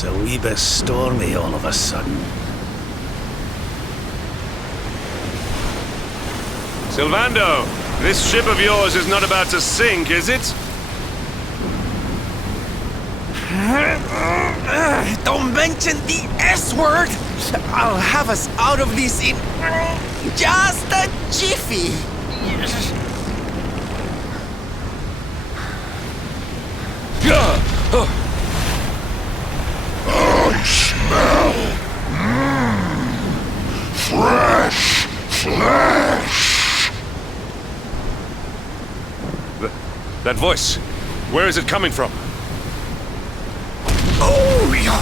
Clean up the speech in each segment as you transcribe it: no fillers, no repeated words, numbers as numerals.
It's a wee bit stormy all of a sudden. Sylvando, this ship of yours is not about to sink, is it? Don't mention the S word! I'll have us out of this in just a jiffy! I smell fresh flesh. That voice, where is it coming from? Oh, yeah.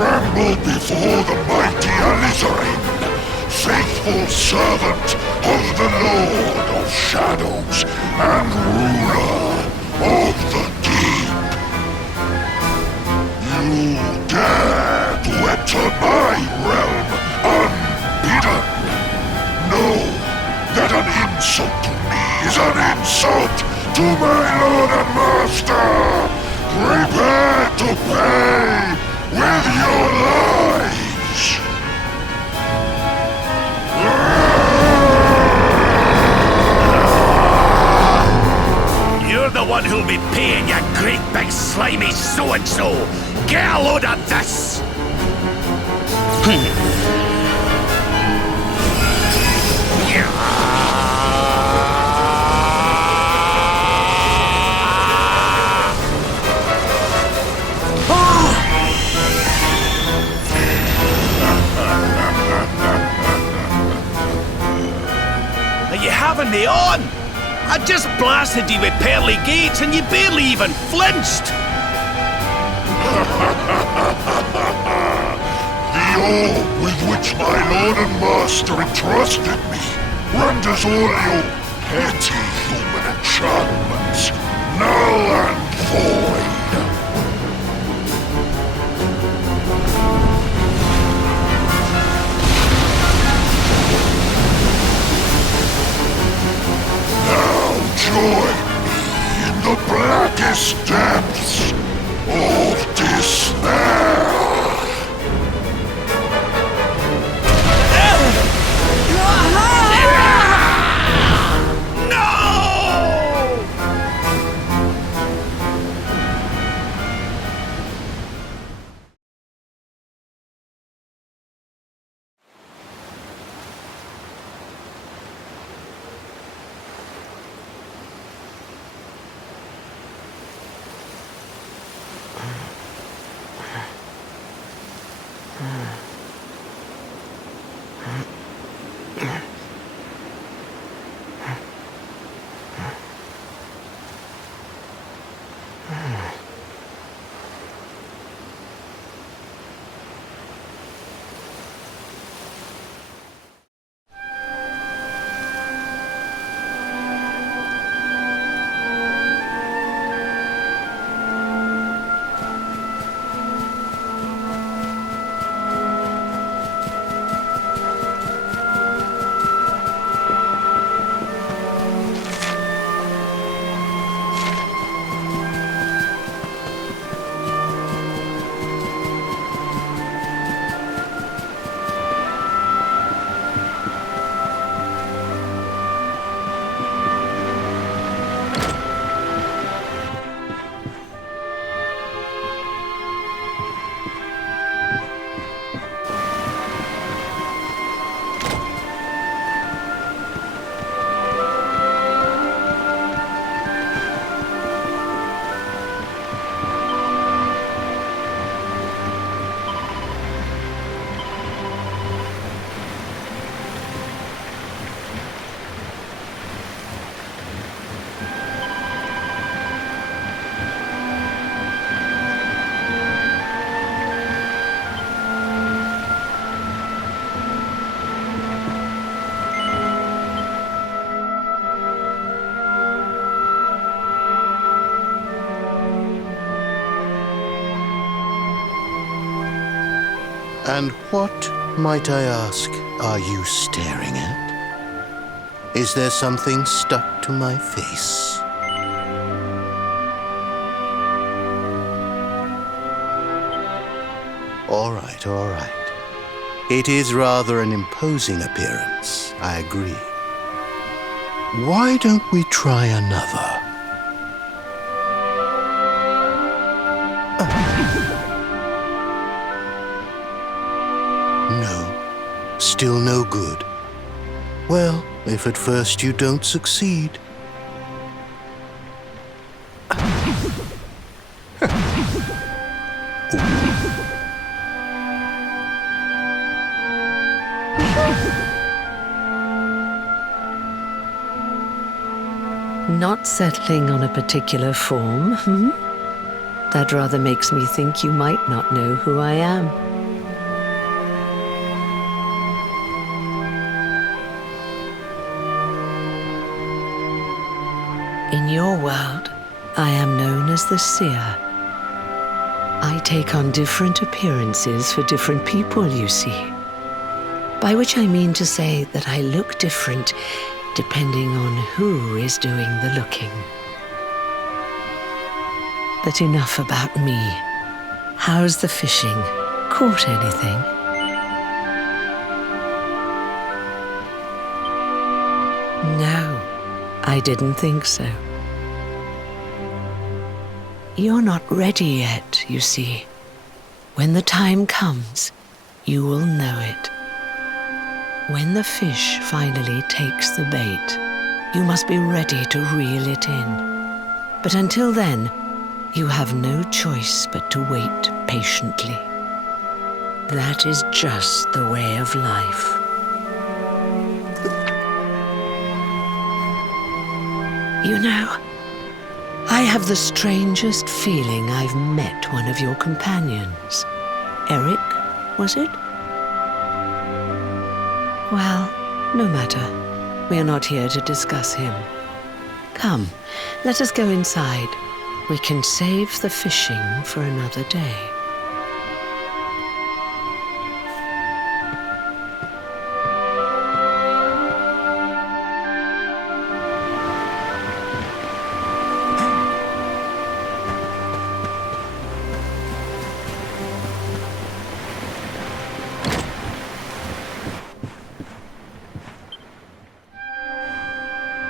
Tremble before the mighty Alizarin, faithful servant of the Lord of Shadows and ruler of the deep. You dare to enter my realm unbidden. Know that an insult to me is an insult to my lord and master. Prepare to pay with your lives. You're the one who'll be paying, you great big slimy so-and-so! Get a load of this! Are you having me on? I just blasted you with pearly gates and you barely even flinched! The orb with which my lord and master entrusted me renders all your petty human enchantments null and void. Now join me in the blackest depths of despair. And what, might I ask, are you staring at? Is there something stuck to my face? All right, all right. It is rather an imposing appearance, I agree. Why don't we try another? No, still no good. Well, if at first you don't succeed. Not settling on a particular form, That rather makes me think you might not know who I am. In your world, I am known as the seer. I take on different appearances for different people, you see. By which I mean to say that I look different depending on who is doing the looking. But enough about me. How's the fishing? Caught anything? No, I didn't think so. You're not ready yet, you see. When the time comes, you will know it. When the fish finally takes the bait, you must be ready to reel it in. But until then, you have no choice but to wait patiently. That is just the way of life. You know, I have the strangest feeling I've met one of your companions. Eric, was it? Well, no matter. We are not here to discuss him. Come, let us go inside. We can save the fishing for another day.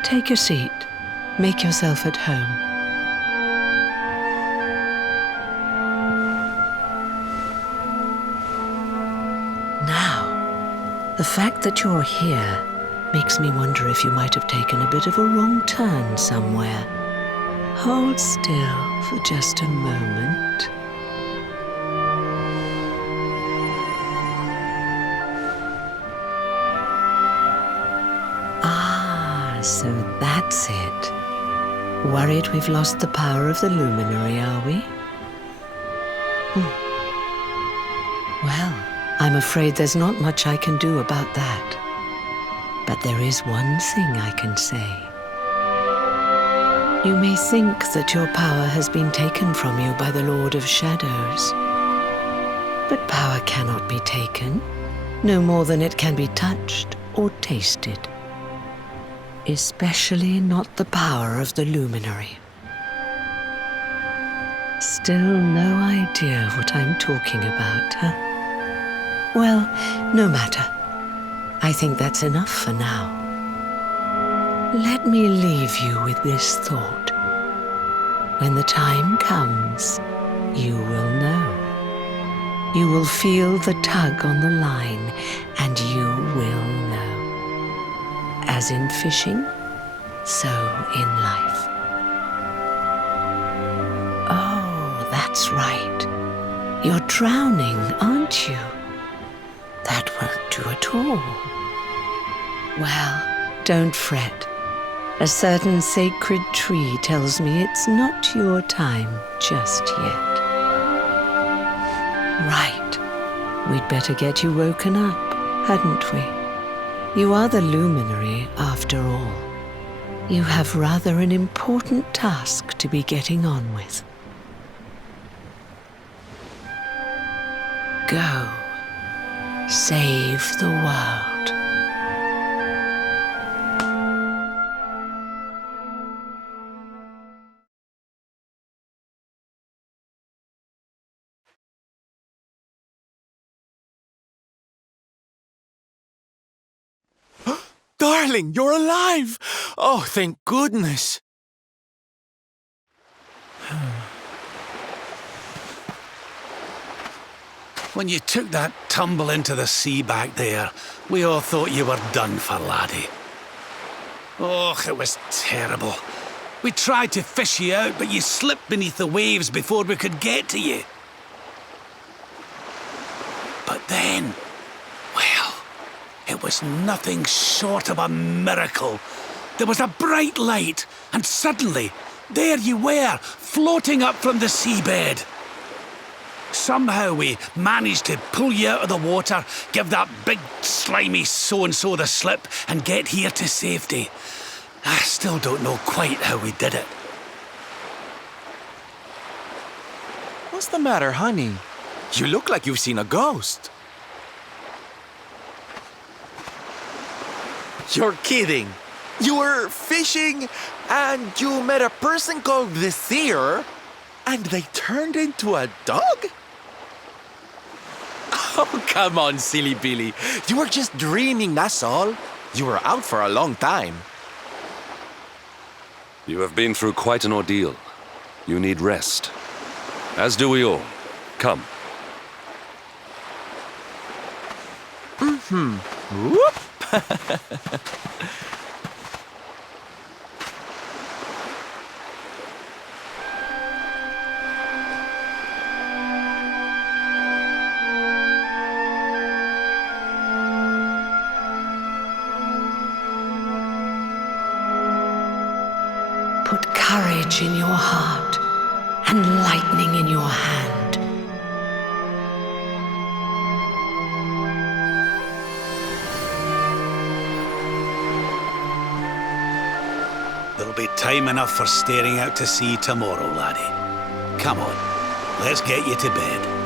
Take a seat. Make yourself at home. Now, the fact that you're here makes me wonder if you might have taken a bit of a wrong turn somewhere. Hold still for just a moment. So that's it. Worried we've lost the power of the luminary, are we? Well, I'm afraid there's not much I can do about that. But there is one thing I can say. You may think that your power has been taken from you by the Lord of Shadows. But power cannot be taken, no more than it can be touched or tasted. Especially not the power of the luminary. Still no idea what I'm talking about, huh? Well, no matter. I think that's enough for now. Let me leave you with this thought. When the time comes, you will know. You will feel the tug on the line, and you will know. As in fishing, so in life. Oh, that's right. You're drowning, aren't you? That won't do at all. Well, don't fret. A certain sacred tree tells me it's not your time just yet. Right. We'd better get you woken up, hadn't we? You are the luminary, after all. You have rather an important task to be getting on with. Go save the world. Darling, you're alive! Oh, thank goodness. When you took that tumble into the sea back there, we all thought you were done for, laddie. Oh, it was terrible. We tried to fish you out, but you slipped beneath the waves before we could get to you. But then, well, it was nothing short of a miracle. There was a bright light, and suddenly, there you were, floating up from the seabed. Somehow we managed to pull you out of the water, give that big slimy so-and-so the slip, and get here to safety. I still don't know quite how we did it. What's the matter, honey? You look like you've seen a ghost. You're kidding. You were fishing, and you met a person called the Seer, and they turned into a dog? Oh, come on, silly Billy. You were just dreaming, that's all. You were out for a long time. You have been through quite an ordeal. You need rest. As do we all. Come. Whoop! Put courage in your heart and lightning in your hand. There'll be time enough for staring out to sea tomorrow, laddie. Come on, let's get you to bed.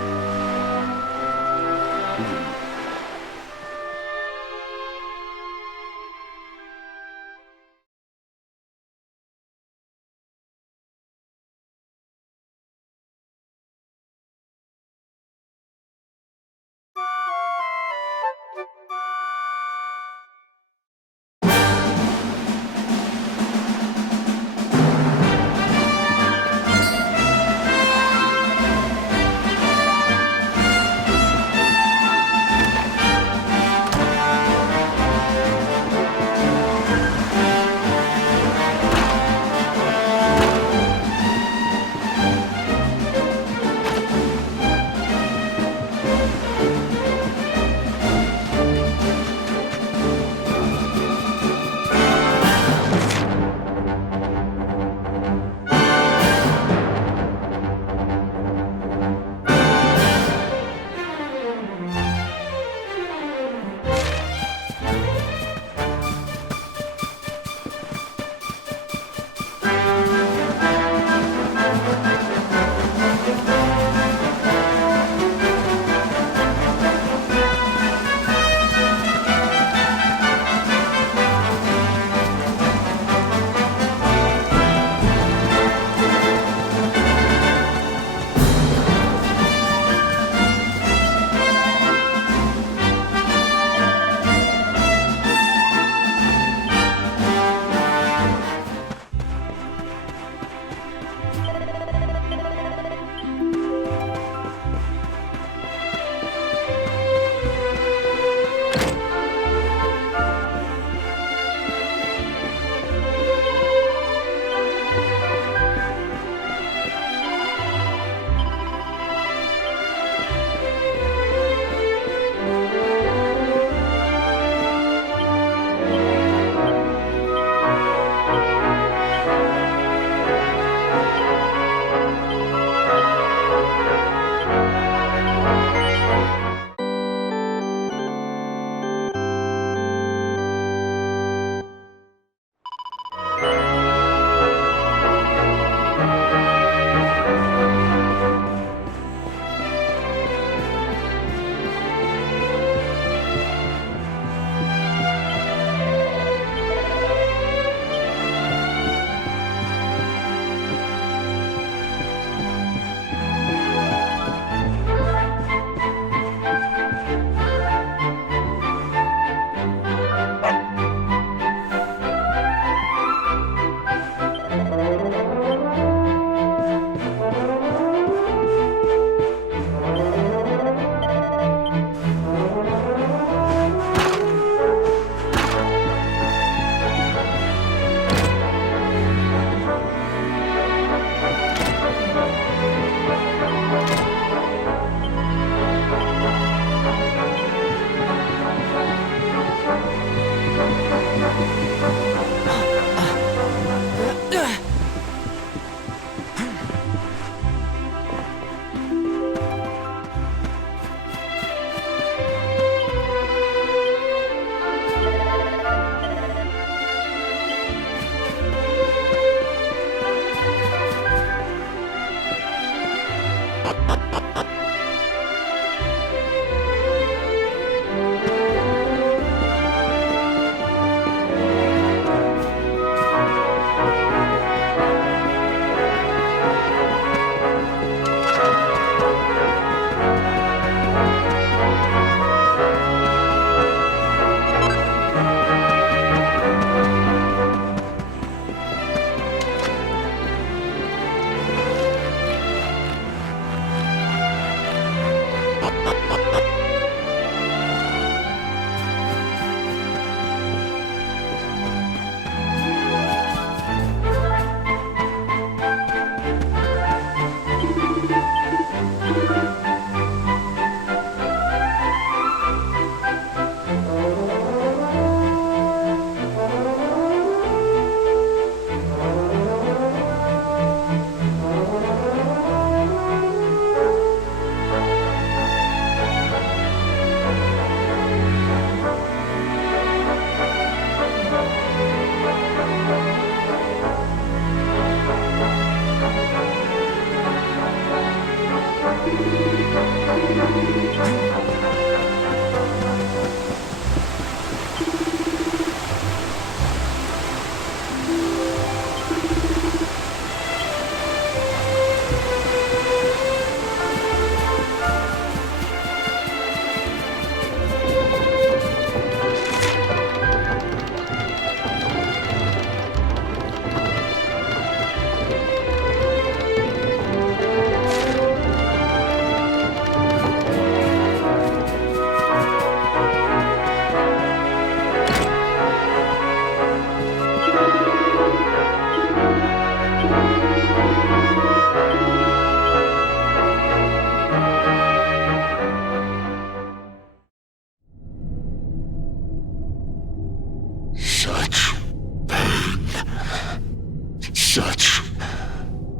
such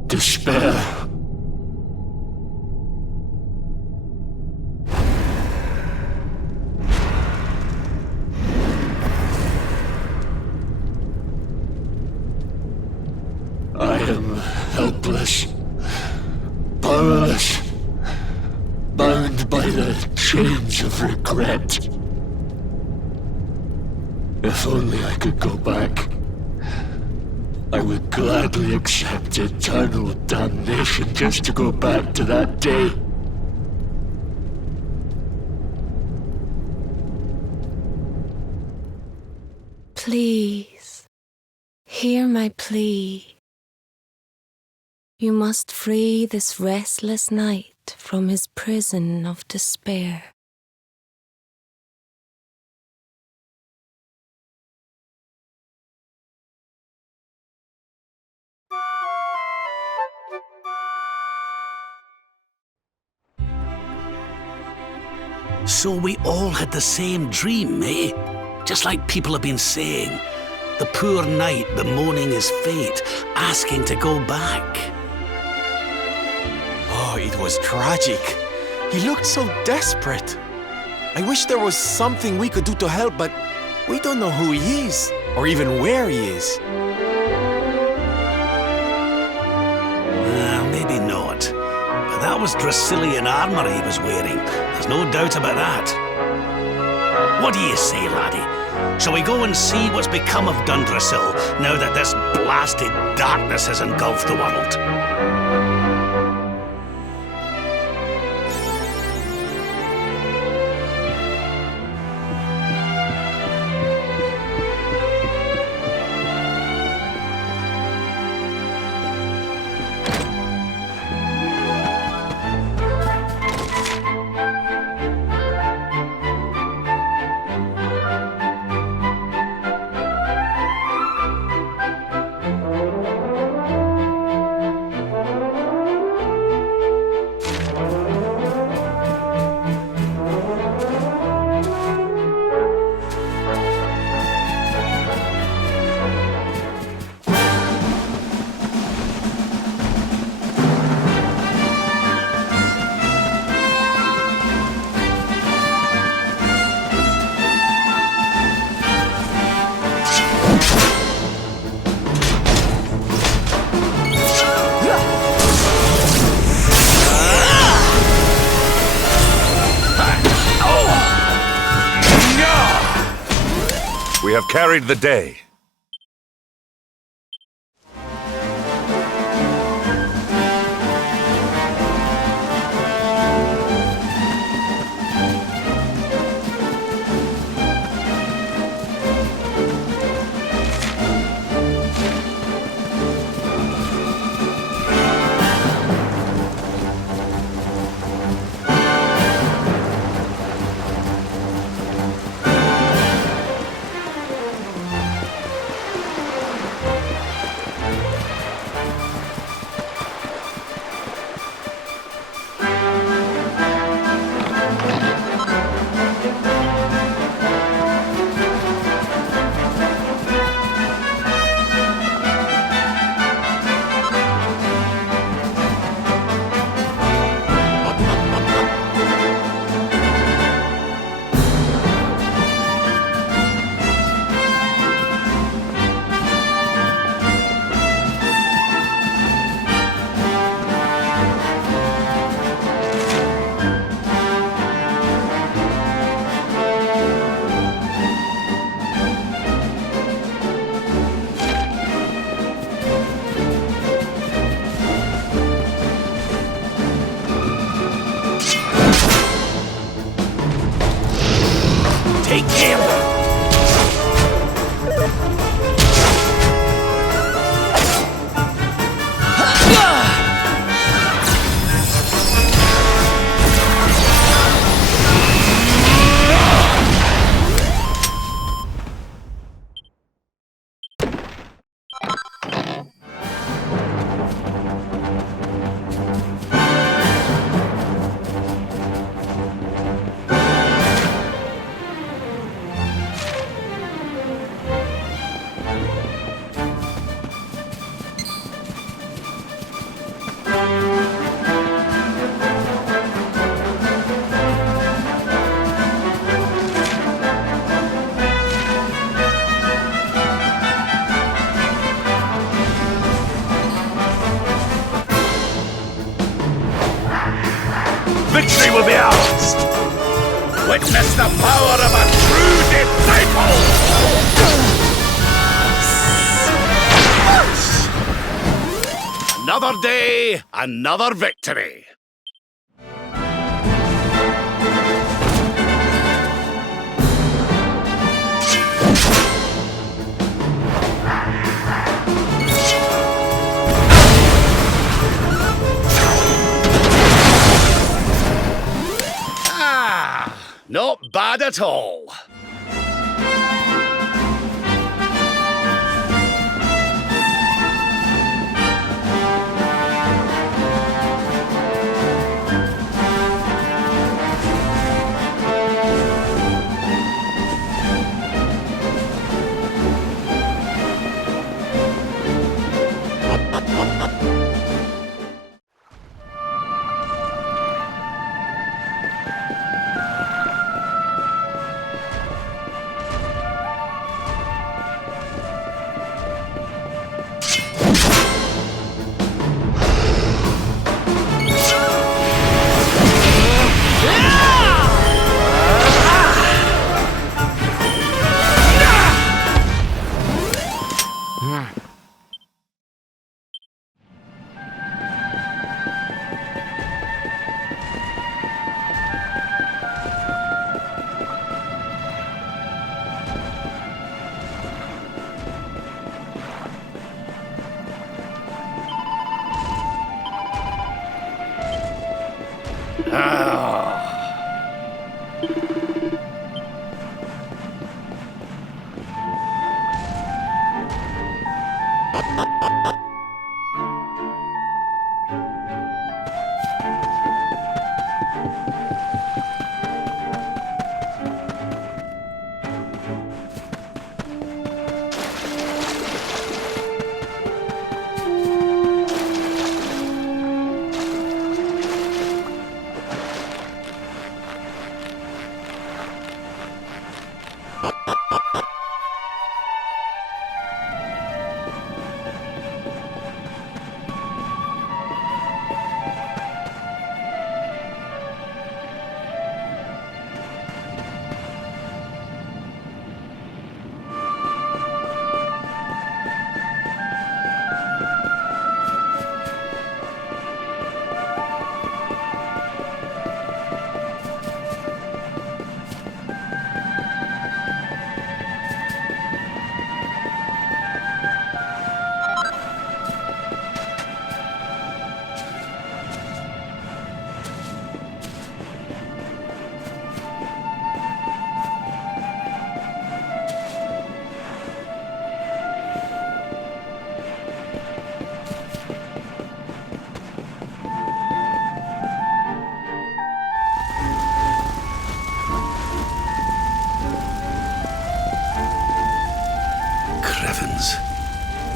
despair. I am helpless, powerless, bound by the chains of regret. If only I could go back, I would gladly accept eternal damnation just to go back to that day. Please, hear my plea. You must free this restless knight from his prison of despair. So we all had the same dream, eh? Just like people have been saying. The poor knight bemoaning his fate, asking to go back. Oh, it was tragic. He looked so desperate. I wish there was something we could do to help, but we don't know who he is, or even where he is. Maybe not. But that was Dracilian armor he was wearing. There's no doubt about that. What do you say, laddie? Shall we go and see what's become of Dundrasil now that this blasted darkness has engulfed the world? We have carried the day. Take him! Witness the power of a true disciple! Another day, another victory. Not bad at all.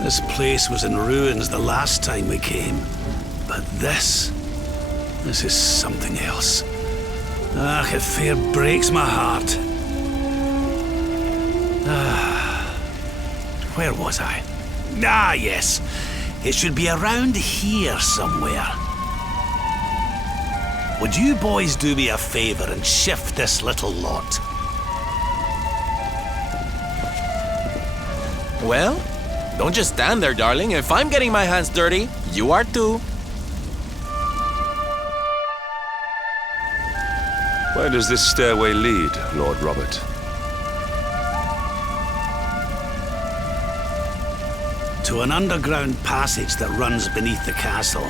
This place was in ruins the last time we came. But this is something else. Ah, it fair breaks my heart. Where was I? Ah, yes. It should be around here somewhere. Would you boys do me a favor and shift this little lot? Well, don't just stand there, darling. If I'm getting my hands dirty, you are too. Where does this stairway lead, Lord Robert? To an underground passage that runs beneath the castle.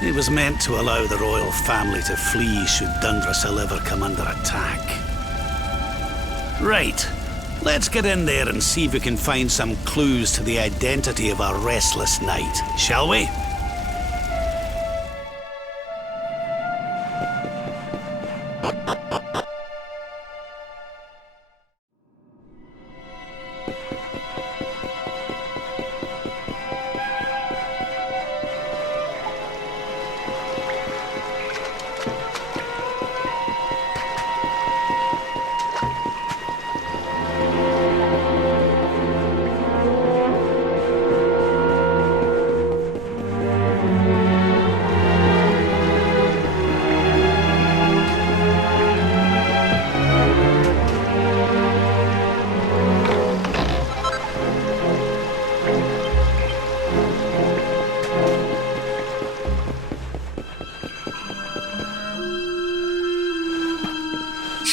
It was meant to allow the royal family to flee should Dundrasil ever come under attack. Right. Let's get in there and see if we can find some clues to the identity of our restless knight, shall we?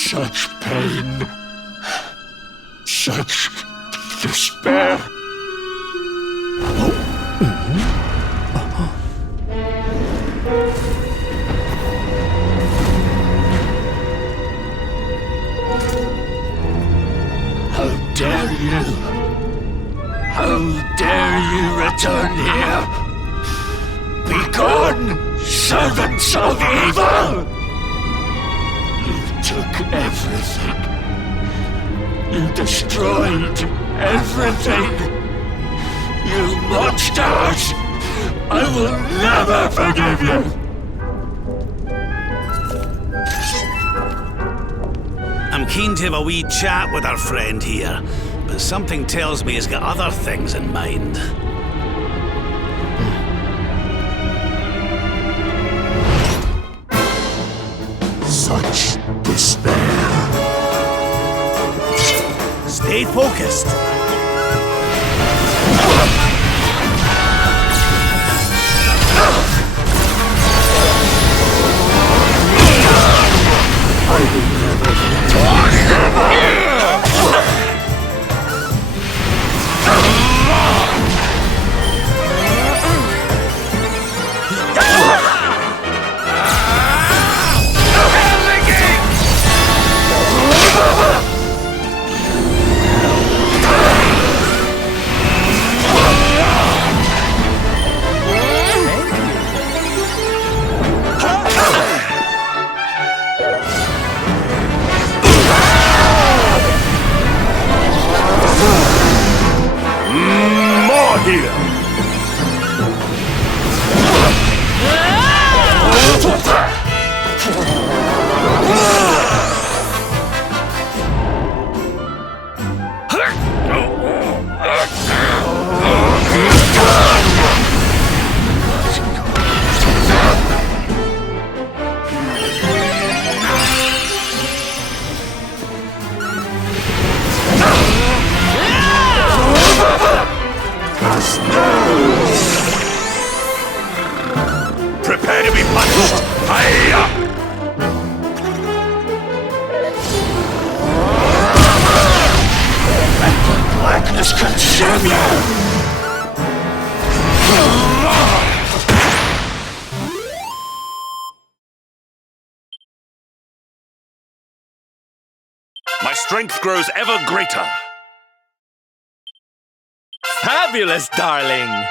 Such pain. Such despair. How dare you? How dare you return here? Begone, servants of evil! You took everything. You destroyed everything. You monsters! I will never forgive you! I'm keen to have a wee chat with our friend here, but something tells me he's got other things in mind. Such despair. Stay focused. Prepare to be punished! Hiya! Let the blackness consume you! My strength grows ever greater. Fabulous, darling!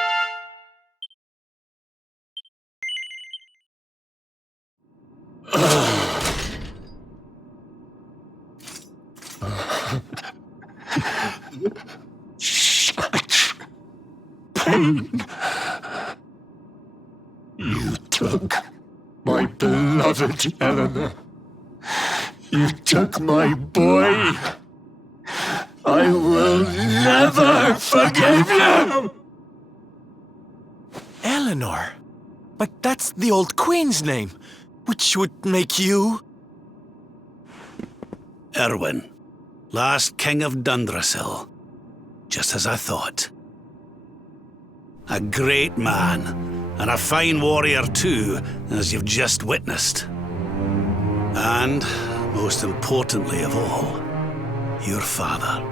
Such pain. You took my beloved Eleanor. You took my boy. I will never forgive you! Eleanor? But that's the old queen's name, which would make you... Erwin, last king of Dundrasil. Just as I thought. A great man, and a fine warrior too, as you've just witnessed. And, most importantly of all, your father.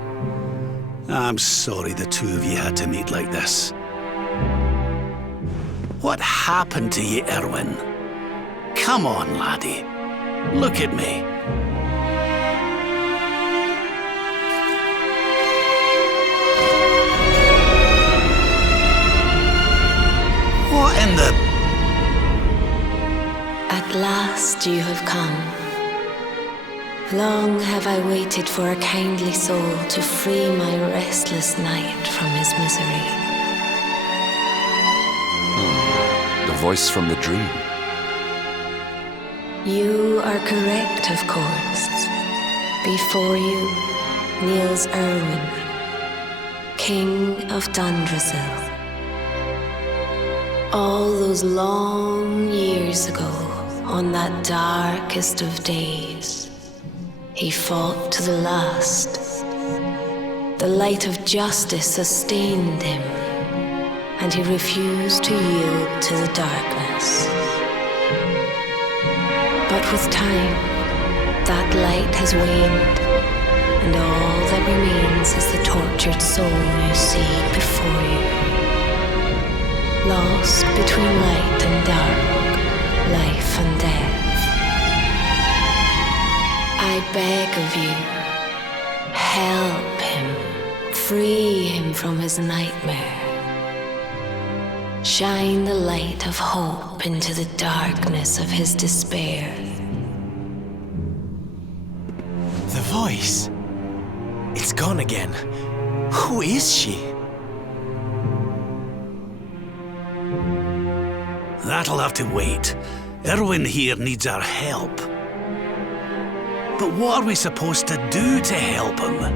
I'm sorry the two of you had to meet like this. What happened to you, Erwin? Come on, laddie. Look at me. What in the... At last you have come. Long have I waited for a kindly soul to free my restless night from his misery. The voice from the dream. You are correct, of course. Before you kneels Erwin, King of Dundrasil. All those long years ago, on that darkest of days, he fought to the last. The light of justice sustained him, and he refused to yield to the darkness. But with time, That light has waned, and all that remains is the tortured soul you see before you. Lost between light and dark, life and death. I beg of you, help him, free him from his nightmare. Shine the light of hope into the darkness of his despair. The voice. It's gone again. Who is she? That'll have to wait. Erwin here needs our help. But what are we supposed to do to help him?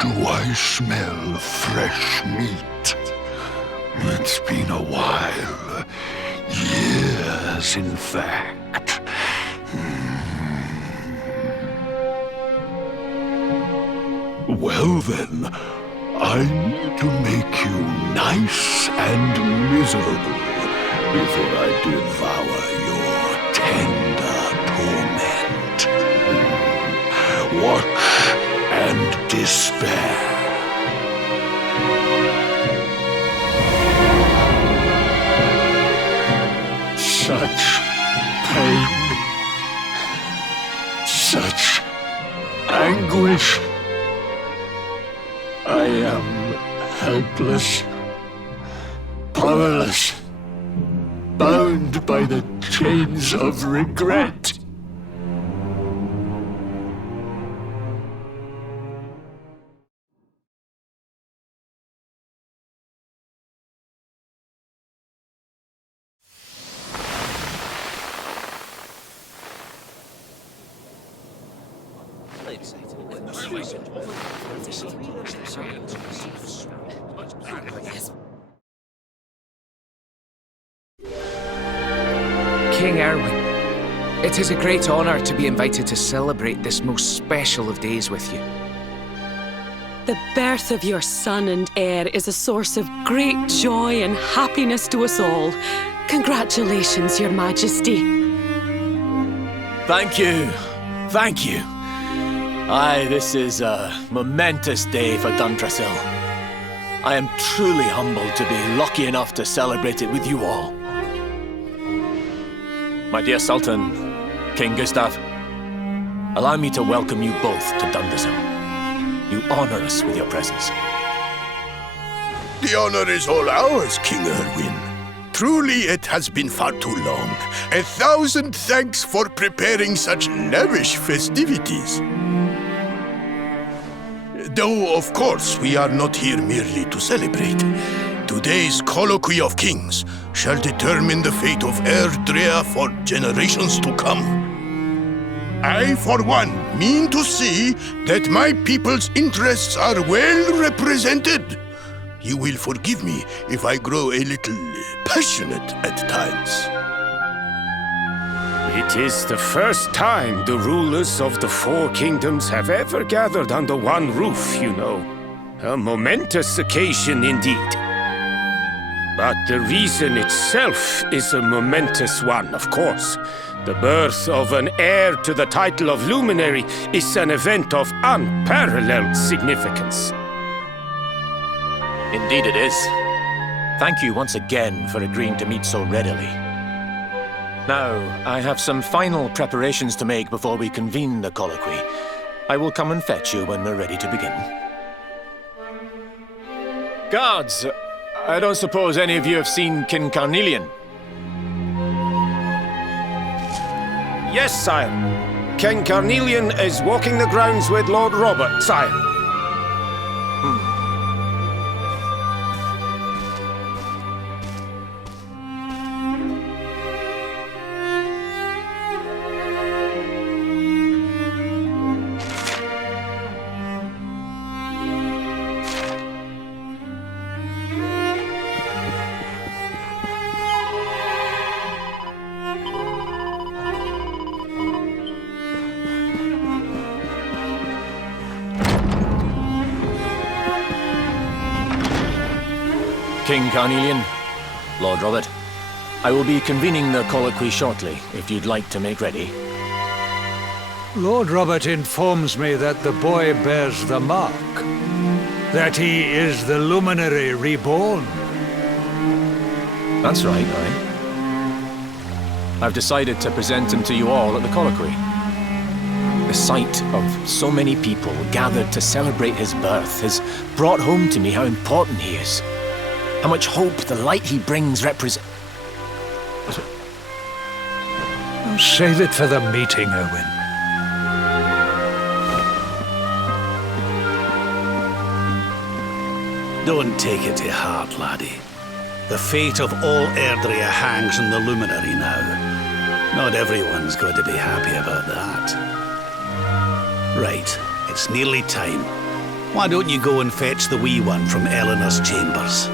Do I smell fresh meat? It's been a while. Years, in fact. Well then, I need to make you nice and miserable before I devour your tender torment. Watch and despair. Such pain, such anguish. I am helpless, powerless, bound by the chains of regret. King Erwin, it is a great honor to be invited to celebrate this most special of days with you. The birth of your son and heir is a source of great joy and happiness to us all. Congratulations, Your Majesty. Thank you. Thank you. Aye, this is a momentous day for Duntrasil. I am truly humbled to be lucky enough to celebrate it with you all. My dear Sultan, King Gustav, allow me to welcome you both to Dundazel. You honor us with your presence. The honor is all ours, King Erwin. Truly, it has been far too long. 1,000 thanks for preparing such lavish festivities. Though, of course, we are not here merely to celebrate. Today's colloquy of kings shall determine the fate of Erdrea for generations to come. I, for one, mean to see that my people's interests are well represented. You will forgive me if I grow a little passionate at times. It is the first time the rulers of the four kingdoms have ever gathered under one roof, you know. A momentous occasion indeed. But the reason itself is a momentous one, of course. The birth of an heir to the title of luminary is an event of unparalleled significance. Indeed it is. Thank you once again for agreeing to meet so readily. Now, I have some final preparations to make before we convene the colloquy. I will come and fetch you when we're ready to begin. Guards, I don't suppose any of you have seen King Carnelian? Yes, sire. King Carnelian is walking the grounds with Lord Robert, sire. King Carnelian, Lord Robert, I will be convening the colloquy shortly, if you'd like to make ready. Lord Robert informs me that the boy bears the mark. That he is the luminary reborn. That's right, aye. I've decided to present him to you all at the colloquy. The sight of so many people gathered to celebrate his birth has brought home to me how important he is. How much hope the light he brings represents. Save it for the meeting, Owen. Don't take it to heart, laddie. The fate of all Erdrea hangs on the luminary now. Not everyone's going to be happy about that. Right, it's nearly time. Why don't you go and fetch the wee one from Eleanor's chambers?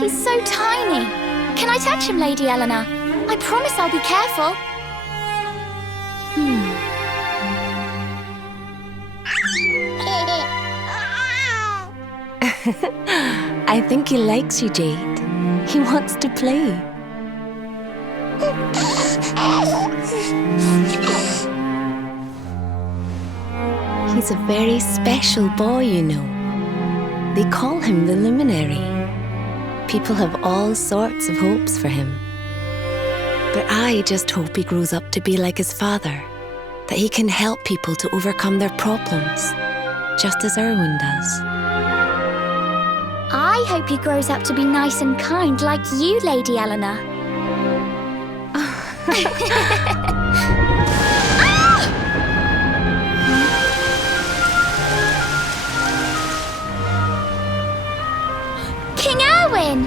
He's so tiny. Can I touch him, Lady Eleanor? I promise I'll be careful. I think he likes you, Jade. He wants to play. He's a very special boy, you know. They call him the Luminary. People have all sorts of hopes for him. But I just hope he grows up to be like his father, that he can help people to overcome their problems, just as Erwin does. I hope he grows up to be nice and kind like you, Lady Eleanor. Erwin!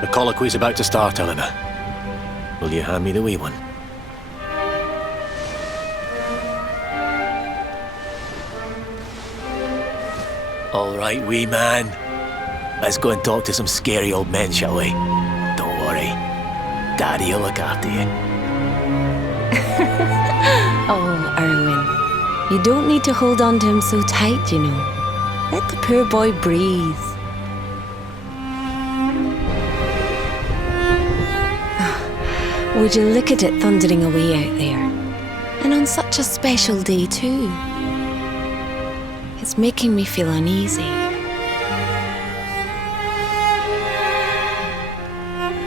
The colloquy's about to start, Eleanor. Will you hand me the wee one? All right, wee man. Let's go and talk to some scary old men, shall we? Don't worry. Daddy will look after you. Oh, Erwin. You don't need to hold on to him so tight, you know. Let the poor boy breathe. Would you look at it thundering away out there? And on such a special day, too. It's making me feel uneasy.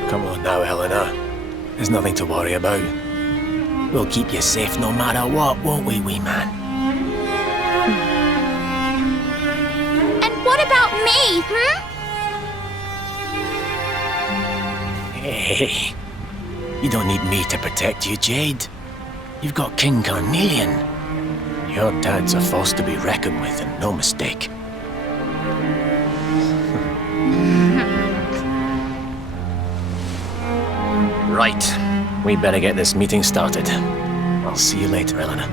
Come on now, Eleanor. There's nothing to worry about. We'll keep you safe no matter what, won't we, wee man? And what about me, Hey, you don't need me to protect you, Jade. You've got King Carnelian. Your dad's a force to be reckoned with, and no mistake. Right. We better get this meeting started. I'll see you later, Eleanor.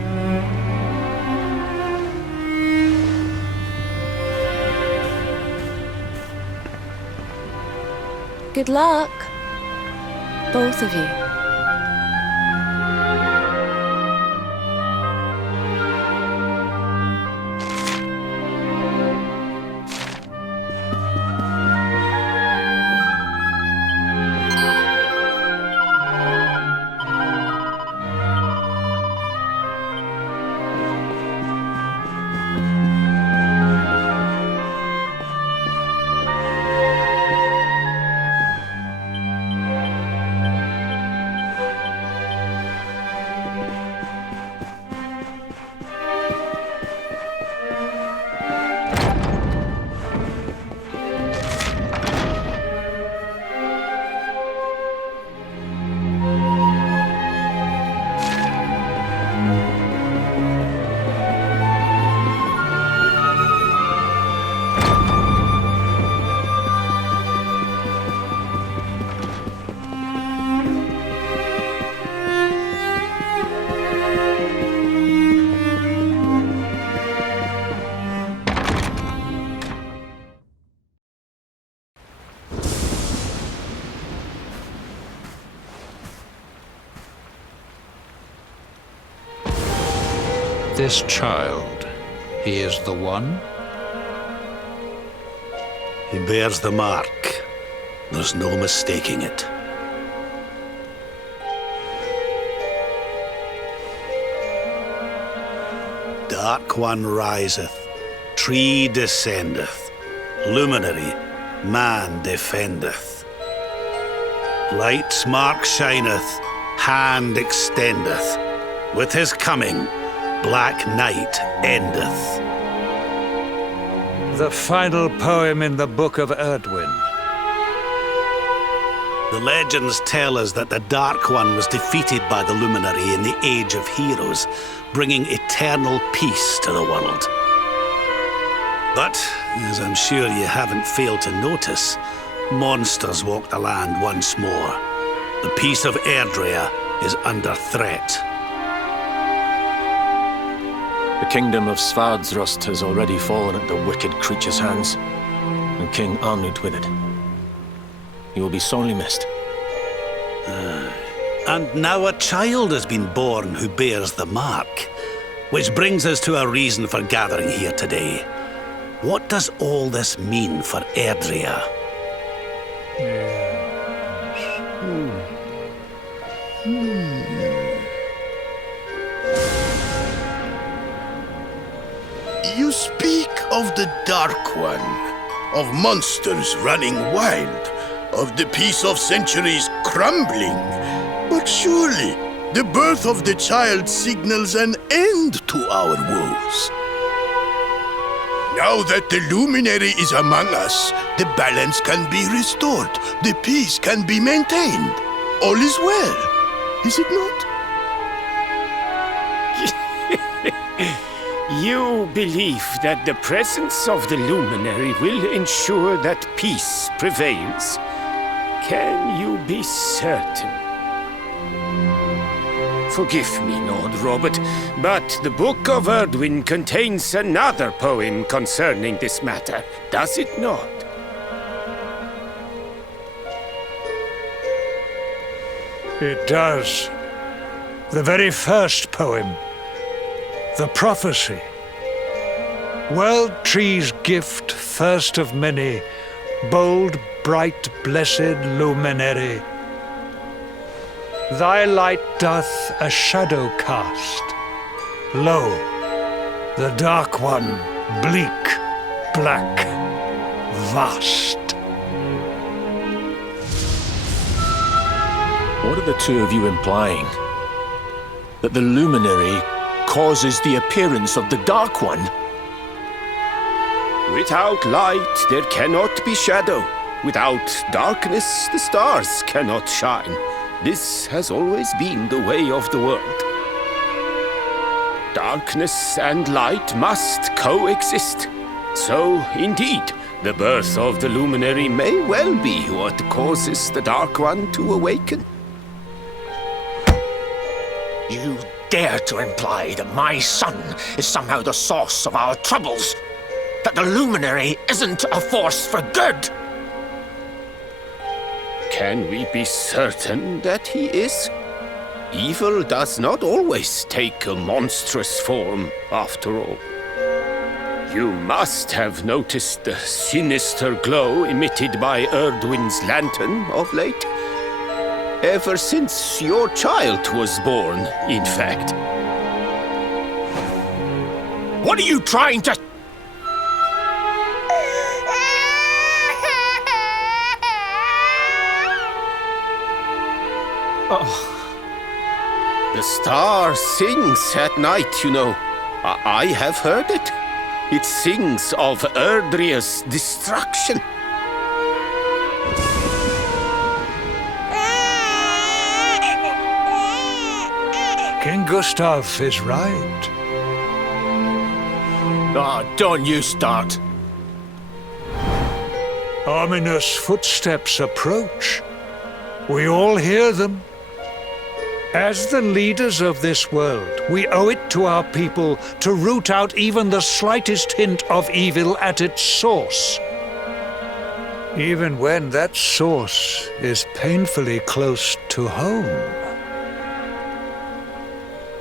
Good luck. Both of you. This child, he is the one? He bears the mark. There's no mistaking it. Dark One riseth, tree descendeth, luminary, man defendeth. Light's mark shineth, hand extendeth. With his coming, black night endeth. The final poem in the Book of Erdwin. The legends tell us that the Dark One was defeated by the Luminary in the Age of Heroes, bringing eternal peace to the world. But, as I'm sure you haven't failed to notice, monsters walk the land once more. The peace of Erdrea is under threat. The kingdom of Svardsrust has already fallen at the wicked creature's hands, and King Arnut with it. He will be sorely missed. And now a child has been born who bears the mark, which brings us to a reason for gathering here today. What does all this mean for Erdrea? You speak of the Dark One, of monsters running wild, of the peace of centuries crumbling. But surely, the birth of the child signals an end to our woes. Now that the luminary is among us, the balance can be restored, the peace can be maintained. All is well, is it not? You believe that the presence of the luminary will ensure that peace prevails. Can you be certain? Forgive me, Lord Robert, but the Book of Erdwin contains another poem concerning this matter, does it not? It does. The very first poem. The prophecy. World tree's gift, first of many, bold, bright, blessed luminary. Thy light doth a shadow cast. Lo, the dark one, bleak, black, vast. What are the two of you implying? That the luminary causes the appearance of the Dark One? Without light, there cannot be shadow. Without darkness, the stars cannot shine. This has always been the way of the world. Darkness and light must coexist. So, indeed, the birth of the luminary may well be what causes the Dark One to awaken. You dare to imply that my son is somehow the source of our troubles? That the luminary isn't a force for good? Can we be certain that he is? Evil does not always take a monstrous form, after all. You must have noticed the sinister glow emitted by Erdwin's lantern of late. Ever since your child was born, in fact. What are you trying to... Oh. The star sings at night, you know. I have heard it. It sings of Erdria's destruction. King Gustav is right. Oh, don't you start. Ominous footsteps approach. We all hear them. As the leaders of this world, we owe it to our people to root out even the slightest hint of evil at its source. Even when that source is painfully close to home.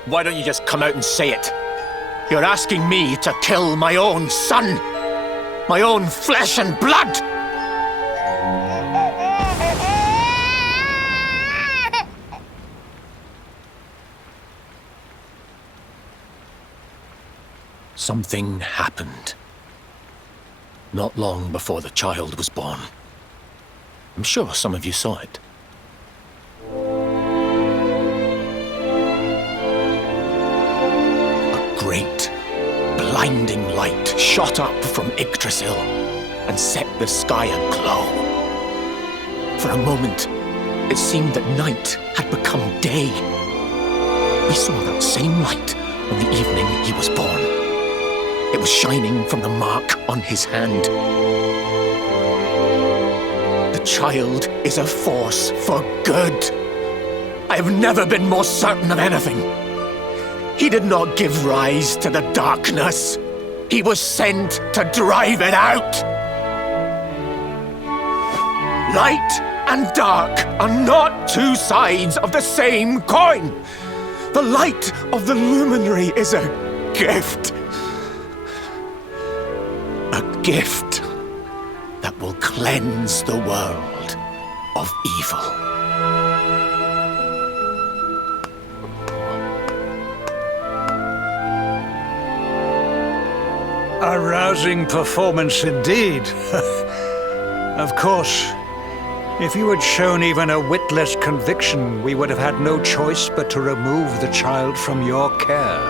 Why don't you just come out and say it? You're asking me to kill my own son. My own flesh and blood. Something happened. Not long before the child was born. I'm sure some of you saw it. A great, blinding light shot up from Yggdrasil and set the sky aglow. For a moment, it seemed that night had become day. We saw that same light on the evening he was born. It was shining from the mark on his hand. The child is a force for good. I have never been more certain of anything. He did not give rise to the darkness. He was sent to drive it out. Light and dark are not two sides of the same coin. The light of the luminary is a gift. A gift that will cleanse the world of evil. A rousing performance indeed. Of course, if you had shown even a whit less conviction, we would have had no choice but to remove the child from your care.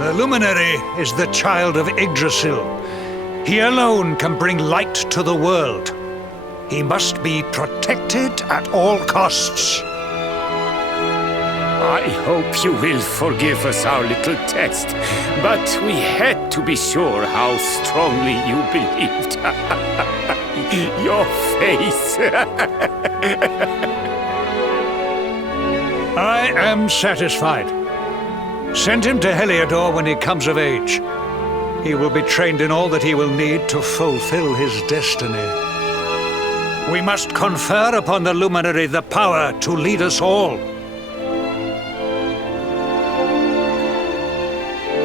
The luminary is the child of Yggdrasil. He alone can bring light to the world. He must be protected at all costs. I hope you will forgive us our little test, but we had to be sure how strongly you believed. Your face. I am satisfied. Send him to Heliodor when he comes of age. He will be trained in all that he will need to fulfill his destiny. We must confer upon the luminary the power to lead us all.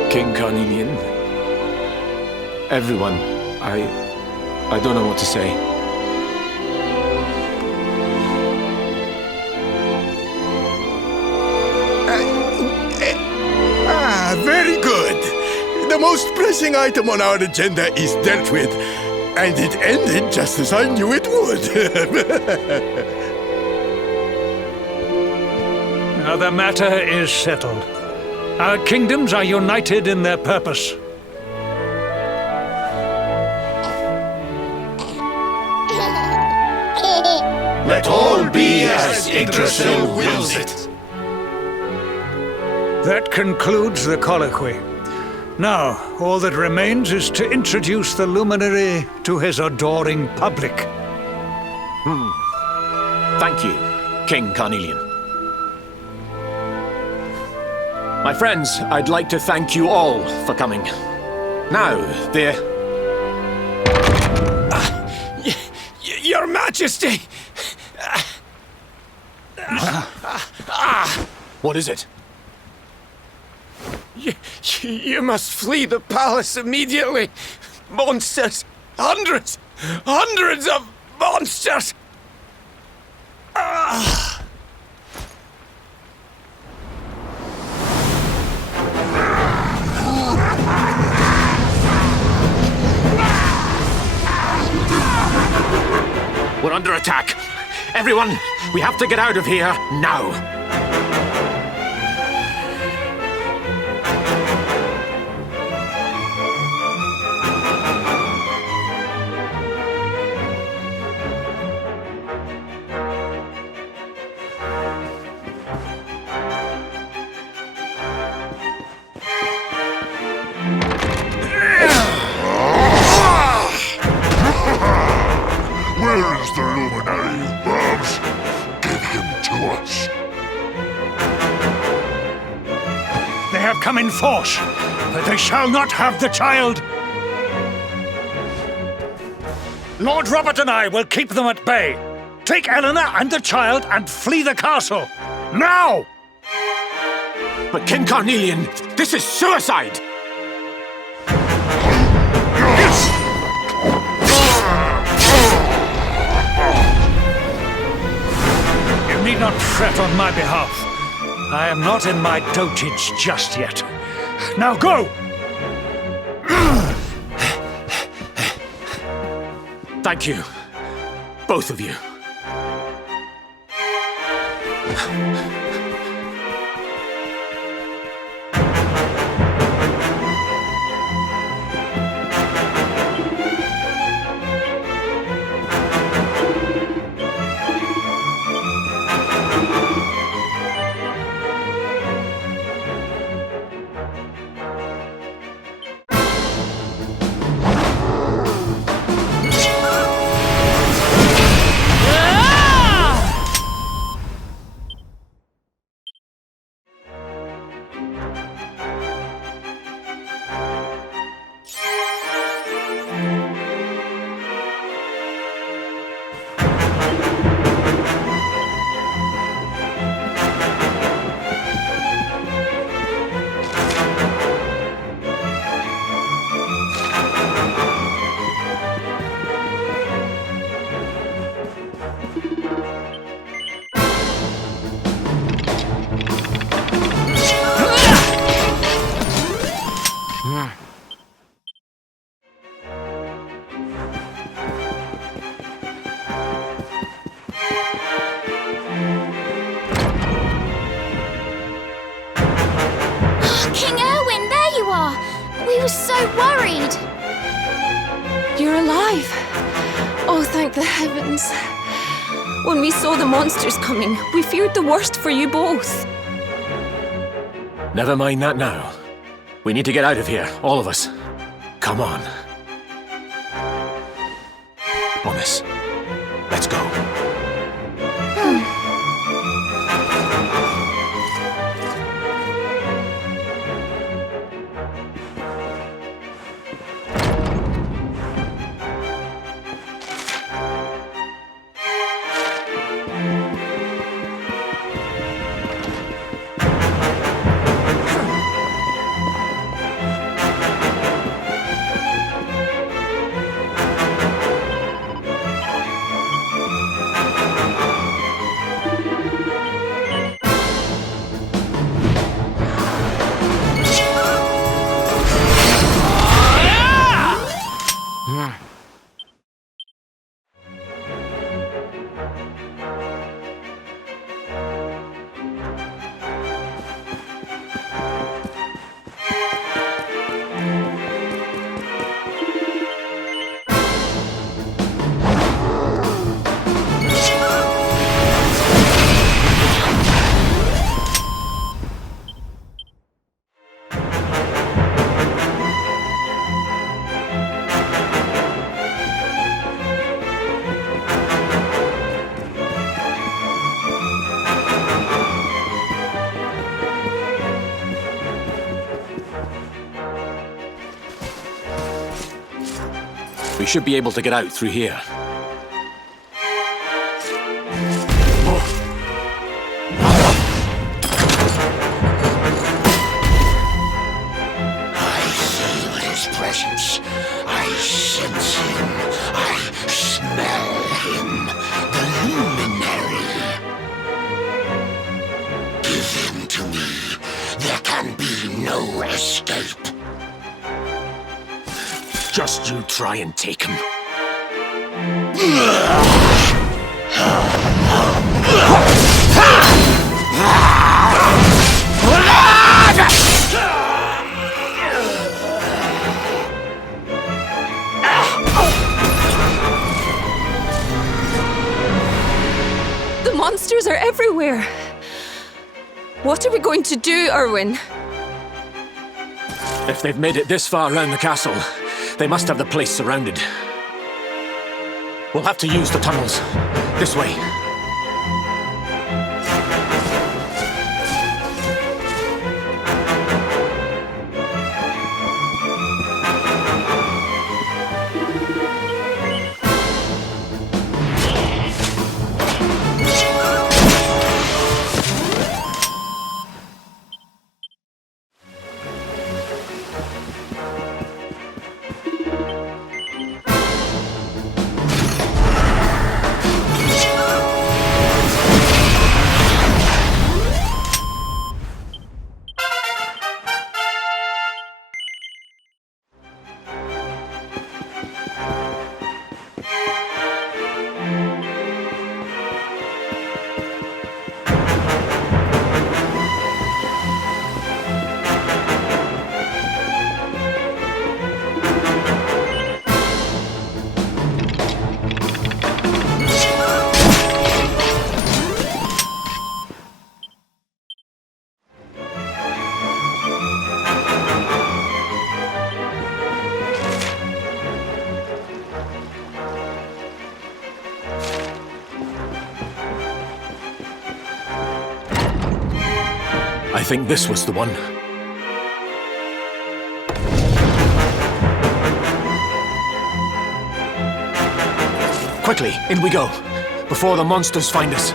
King Carnelian. Everyone, I don't know what to say. Very good. The most pressing item on our agenda is dealt with, and it ended just as I knew it would. Now the matter is settled. Our kingdoms are united in their purpose. Let all be as Yggdrasil wills it. That concludes the colloquy. Now, all that remains is to introduce the luminary to his adoring public. Thank you, King Carnelian. My friends, I'd like to thank you all for coming. Now, Your Majesty! What is it? You must flee the palace immediately. Monsters! Hundreds of monsters! We're under attack. Everyone, we have to get out of here now. Where is the luminary, Babs? Give him to us. They have come in force, but they shall not have the child. Lord Robert and I will keep them at bay. Take Eleanor and the child and flee the castle. Now! But King Carnelian, this is suicide! You need not fret on my behalf. I am not in my dotage just yet. Now go! Thank you, both of you. We were so worried. You're alive. Oh, thank the heavens. When we saw the monsters coming, we feared the worst for you both. Never mind that now. We need to get out of here, all of us. Come on. Honest. Let's go. We should be able to get out through here. I feel his presence. I sense him. I smell him. The luminary. Give him to me. There can be no escape. Just you try and take him. The monsters are everywhere. What are we going to do, Erwin? If they've made it this far around the castle, they must have the place surrounded. We'll have to use the tunnels. This way. I think this was the one. Quickly, in we go, before the monsters find us.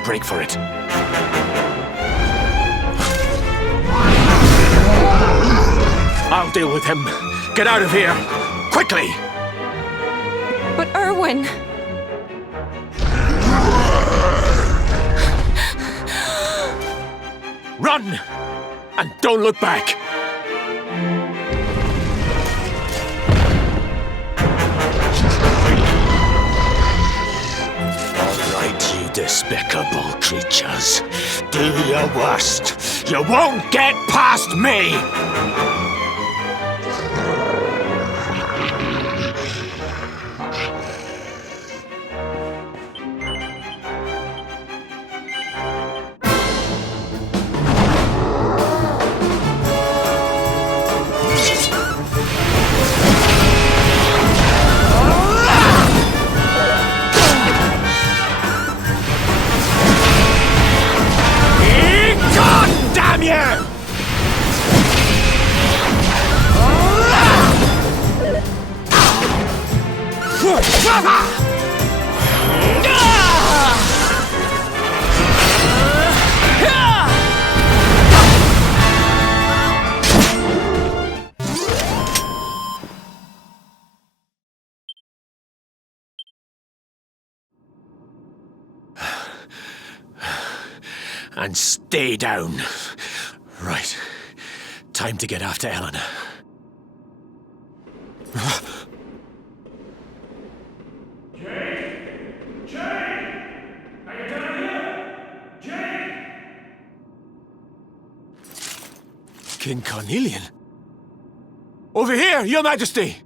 to break for it. I'll deal with him. Get out of here! Quickly! But Erwin... Run! And don't look back! All right, you despicable creatures. Do your worst. You won't get past me! And stay down. Right. Time to get after Eleanor. King Carnelian? Over here, Your Majesty!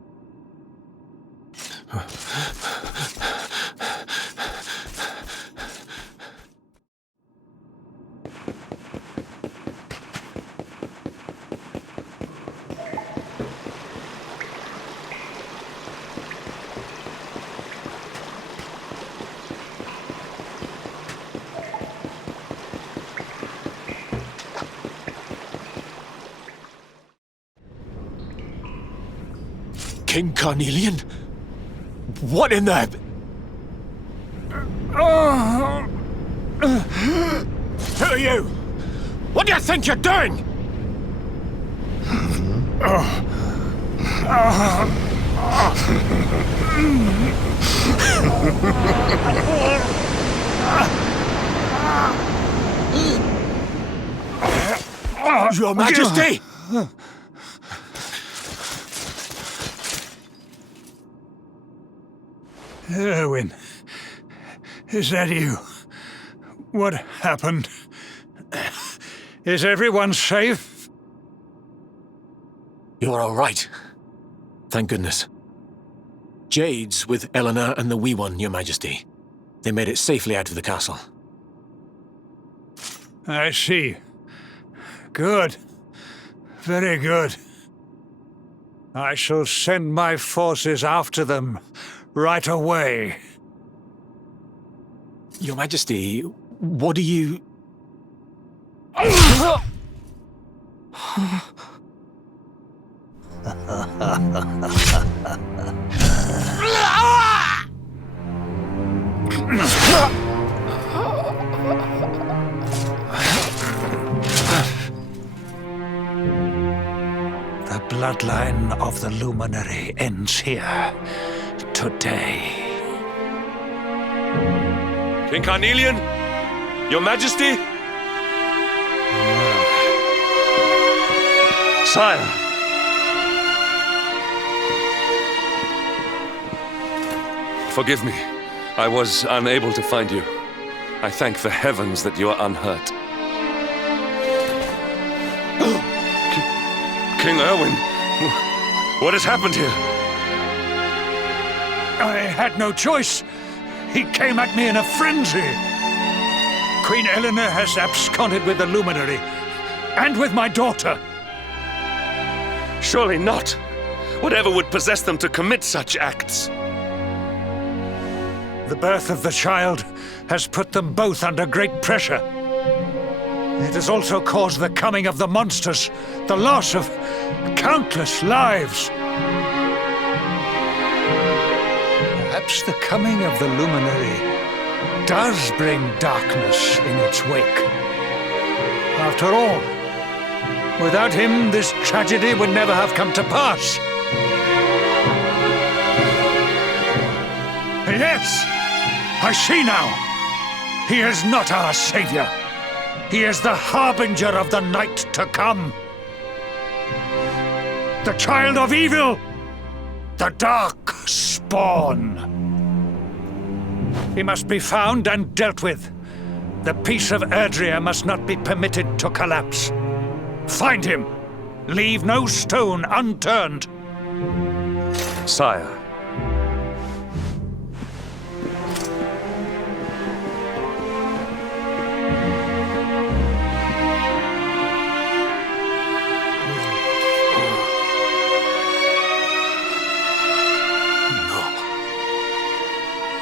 King Carnelian? What in the... Who are you? What do you think you're doing? Your Majesty! Erwin, is that you? What happened? Is everyone safe? You're all right. Thank goodness. Jade's with Eleanor and the wee one, Your Majesty. They made it safely out of the castle. I see. Good. Very good. I shall send my forces after them right away. Your Majesty, what do you... The bloodline of the Luminary ends here. Today. King Carnelian? Your Majesty? Sire. Forgive me. I was unable to find you. I thank the heavens that you are unhurt. King Erwin, what has happened here? I had no choice. He came at me in a frenzy. Queen Eleanor has absconded with the Luminary, and with my daughter. Surely not. Whatever would possess them to commit such acts? The birth of the child has put them both under great pressure. It has also caused the coming of the monsters, the loss of countless lives. Perhaps the coming of the Luminary does bring darkness in its wake. After all, without him, this tragedy would never have come to pass. Yes! I see now! He is not our savior. He is the harbinger of the night to come. The child of evil! The dark spawn! He must be found and dealt with. The peace of Erdrea must not be permitted to collapse. Find him! Leave no stone unturned! Sire.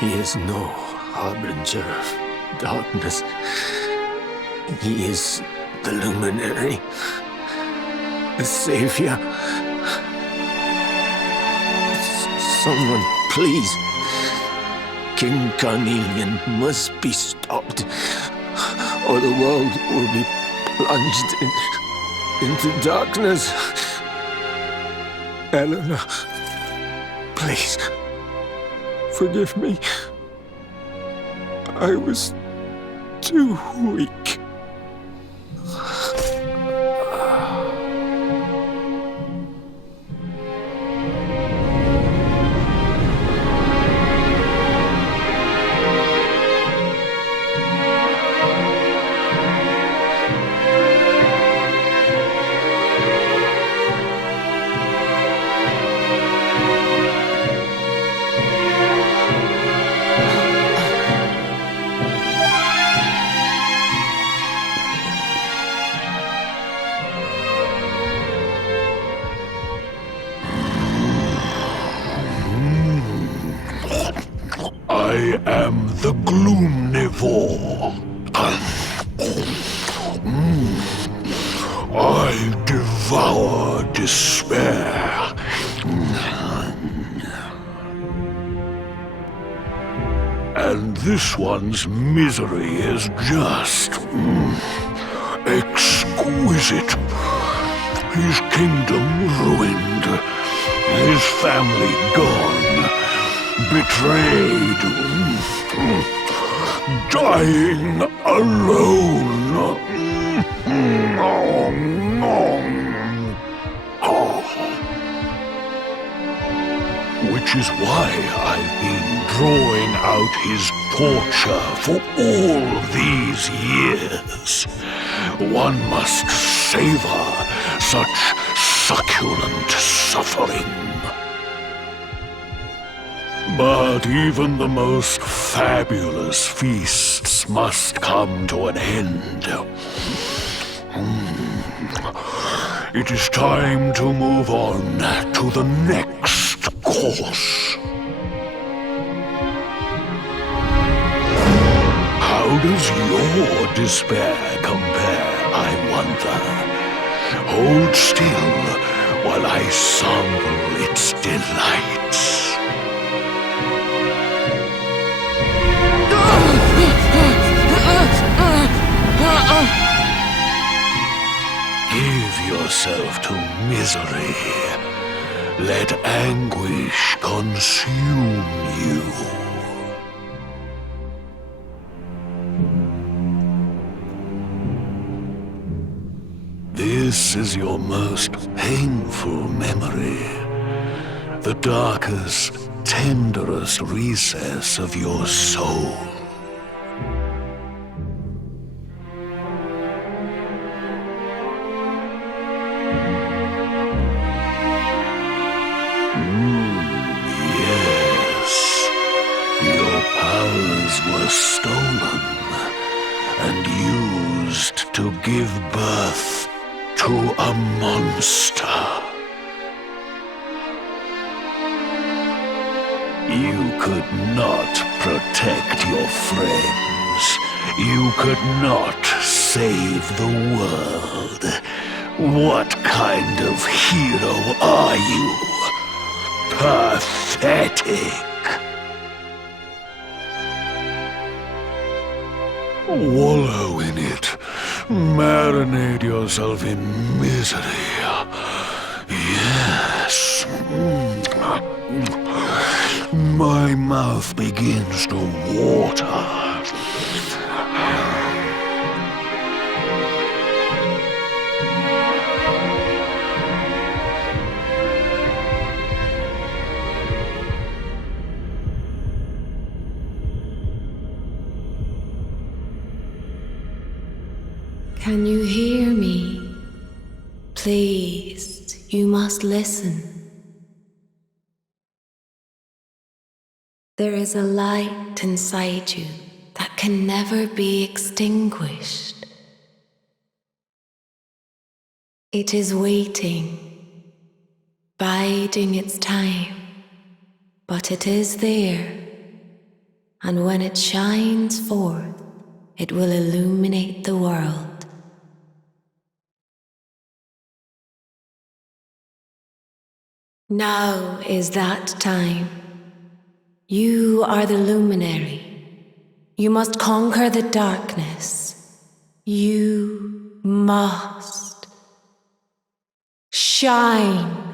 He is no harbinger of darkness. He is the luminary, the savior. Someone, please. King Carnelian must be stopped, or the world will be plunged into darkness. Eleanor, please. Forgive me. I was too weak. I am the Gloomnivore. I devour despair. And this one's misery is just exquisite. His kingdom ruined, his family gone, betrayed, dying alone. Which is why I've been drawing out his torture for all these years. One must savor such succulent suffering. But even the most fabulous feasts must come to an end. It is time to move on to the next course. How does your despair compare, I wonder? Hold still while I sample its delights. Give yourself to misery. Let anguish consume you. This is your most painful memory. The darkest, tenderest recess of your soul. Yes, your powers were stolen and used to give birth to a monster. You could not protect your friends. You could not save the world. What kind of hero are you? Pathetic. Wallow in it. Marinate yourself in misery. Yes. My mouth begins to water. Can you hear me? Please, you must listen. There is a light inside you that can never be extinguished. It is waiting, biding its time, but it is there, and when it shines forth, it will illuminate the world. Now is that time. You are the luminary. You must conquer the darkness. You must shine.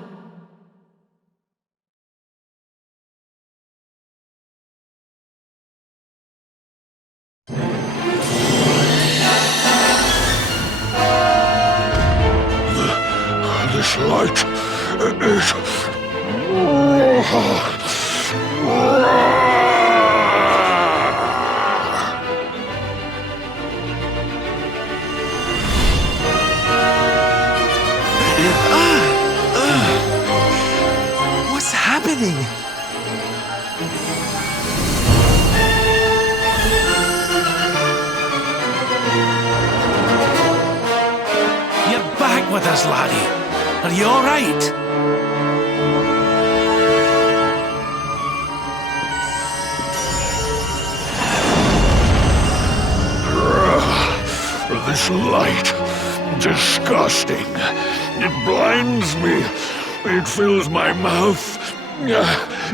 This light is... What's happening? You're back with us, laddie. Are you all right? This light, disgusting. It blinds me. It fills my mouth.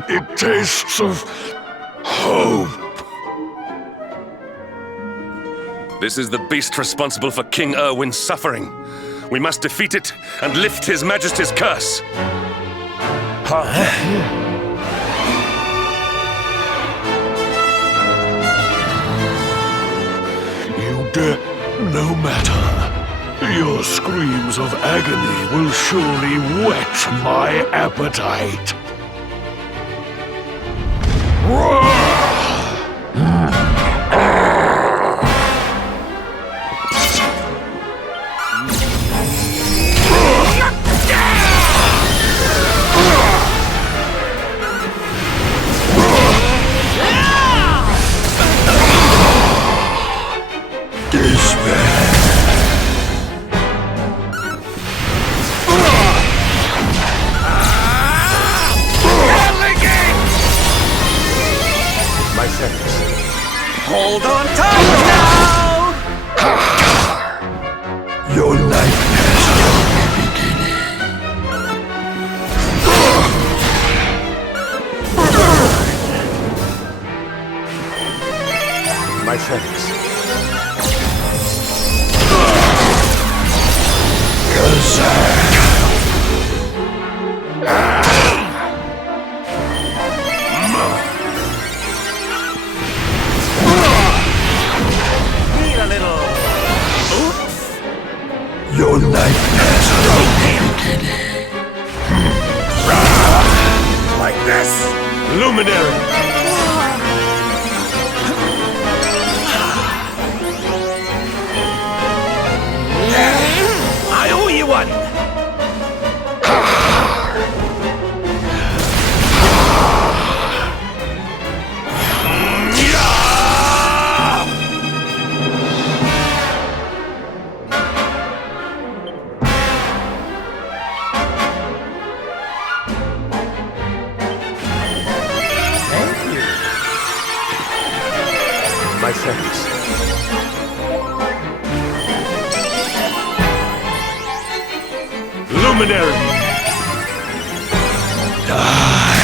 It tastes of hope. This is the beast responsible for King Erwin's suffering. We must defeat it and lift His Majesty's curse. You dare... No matter. Your screams of agony will surely whet my appetite. Hold on tight now! Your nightmares are only beginning. My thanks. Your nightmares are only beginning. Like this! Luminary! I owe you one! My thanks. Luminary! Die!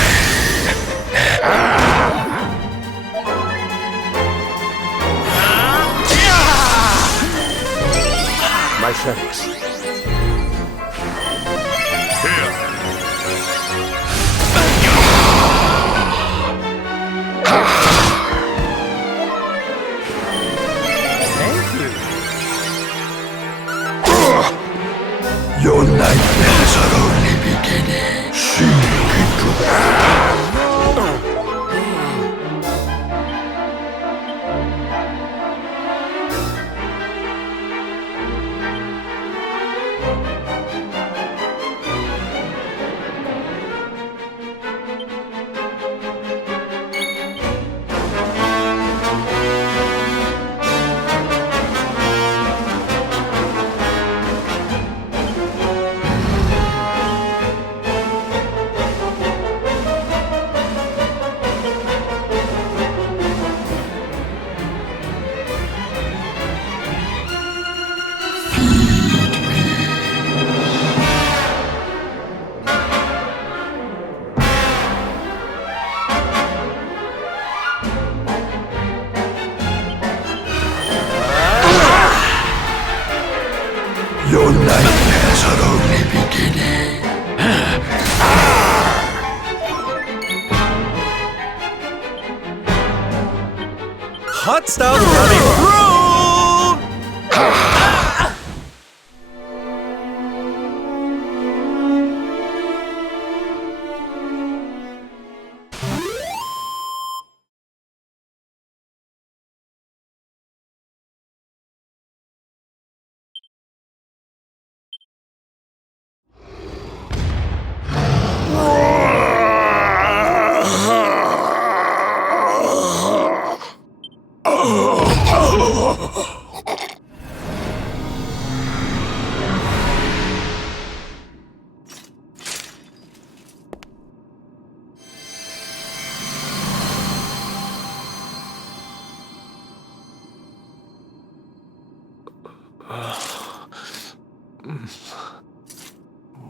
hot stuff coming through!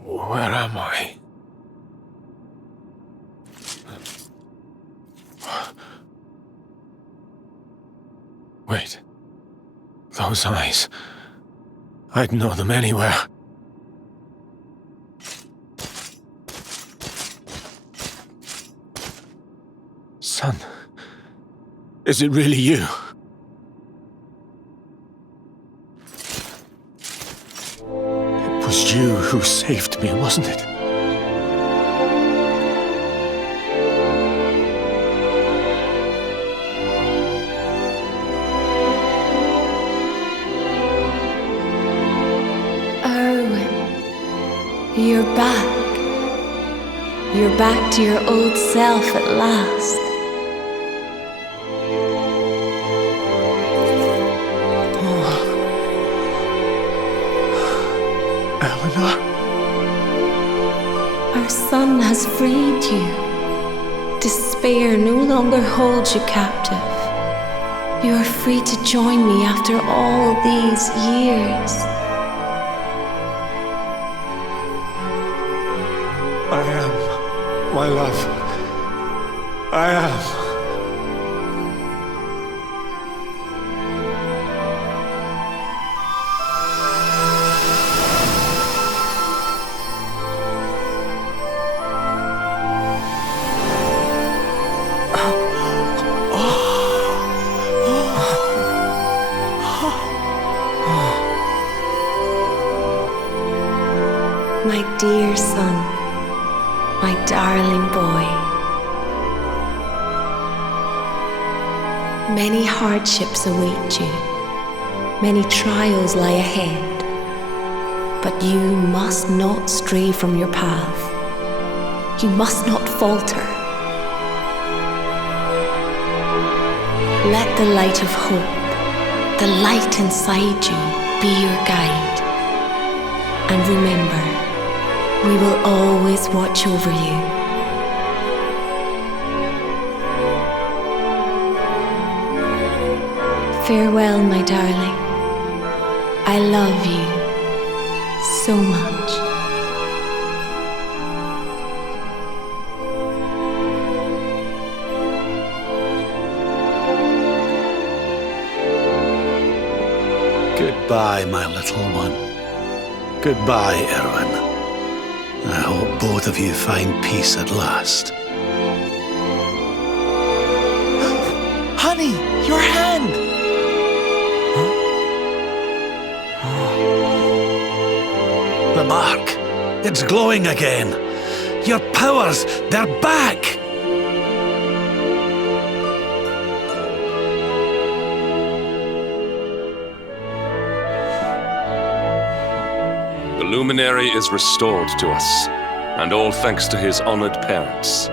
Where am I? Wait. Those eyes. I'd know them anywhere. Son, is it really you? It was you who saved me, wasn't it? You're back. You're back to your old self at last. Eleanor? Our son has freed you. Despair no longer holds you captive. You are free to join me after all these years. I am, my love. I am. My dear son, my darling boy. Many hardships await you, many trials lie ahead, but you must not stray from your path. You must not falter. Let the light of hope, the light inside you, be your guide. And remember, we will always watch over you. Farewell, my darling. I love you so much. Goodbye, my little one. Goodbye, Erwin. I hope both of you find peace at last. Honey, your hand! The mark. It's glowing again. Your powers, they're back! The luminary is restored to us, and all thanks to his honored parents.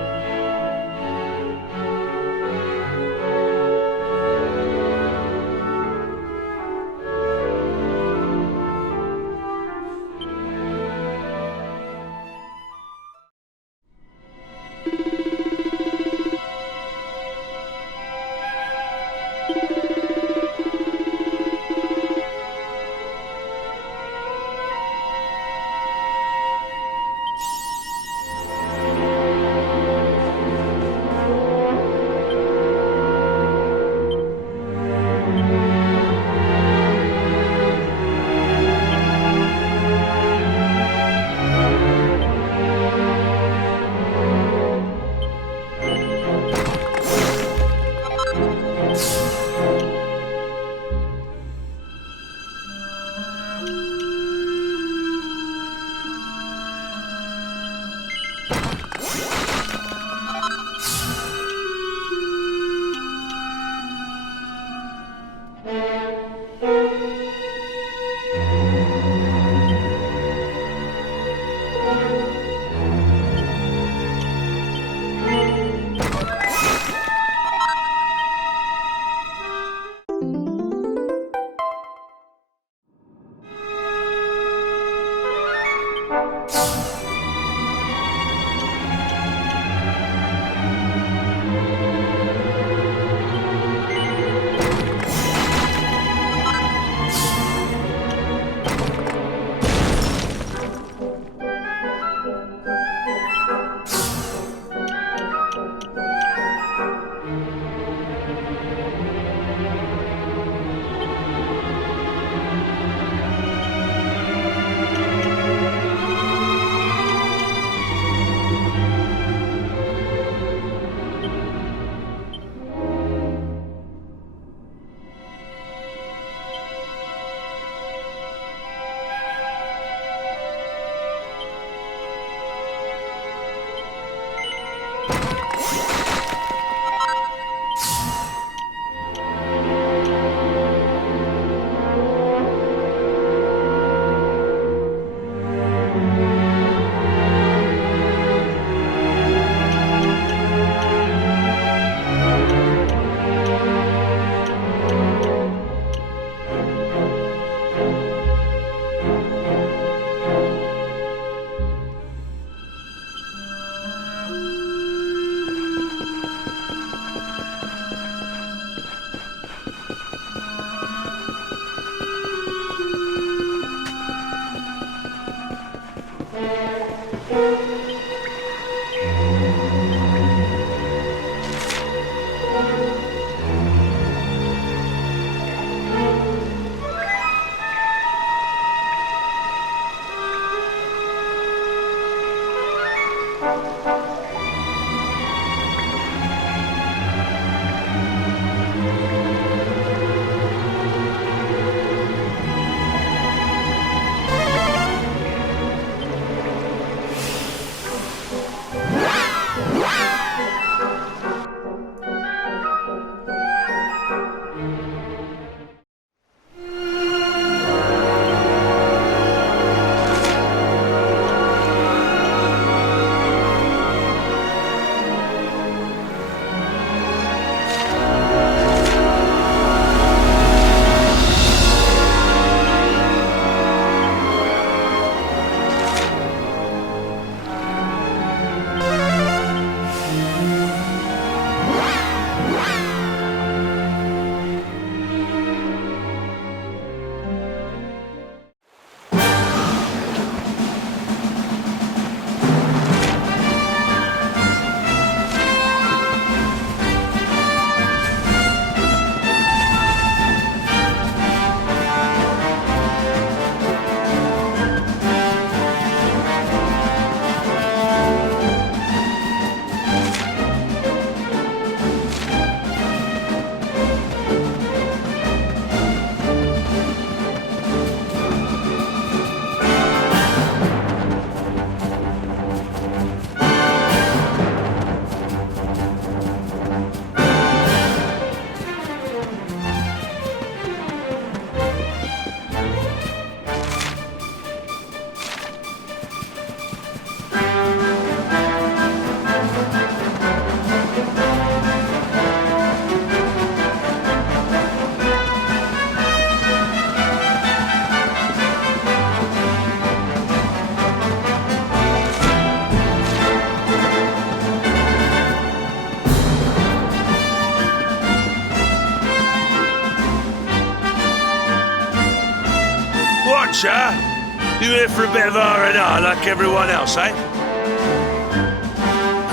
Archer? You here for a bit of R&R like everyone else, eh?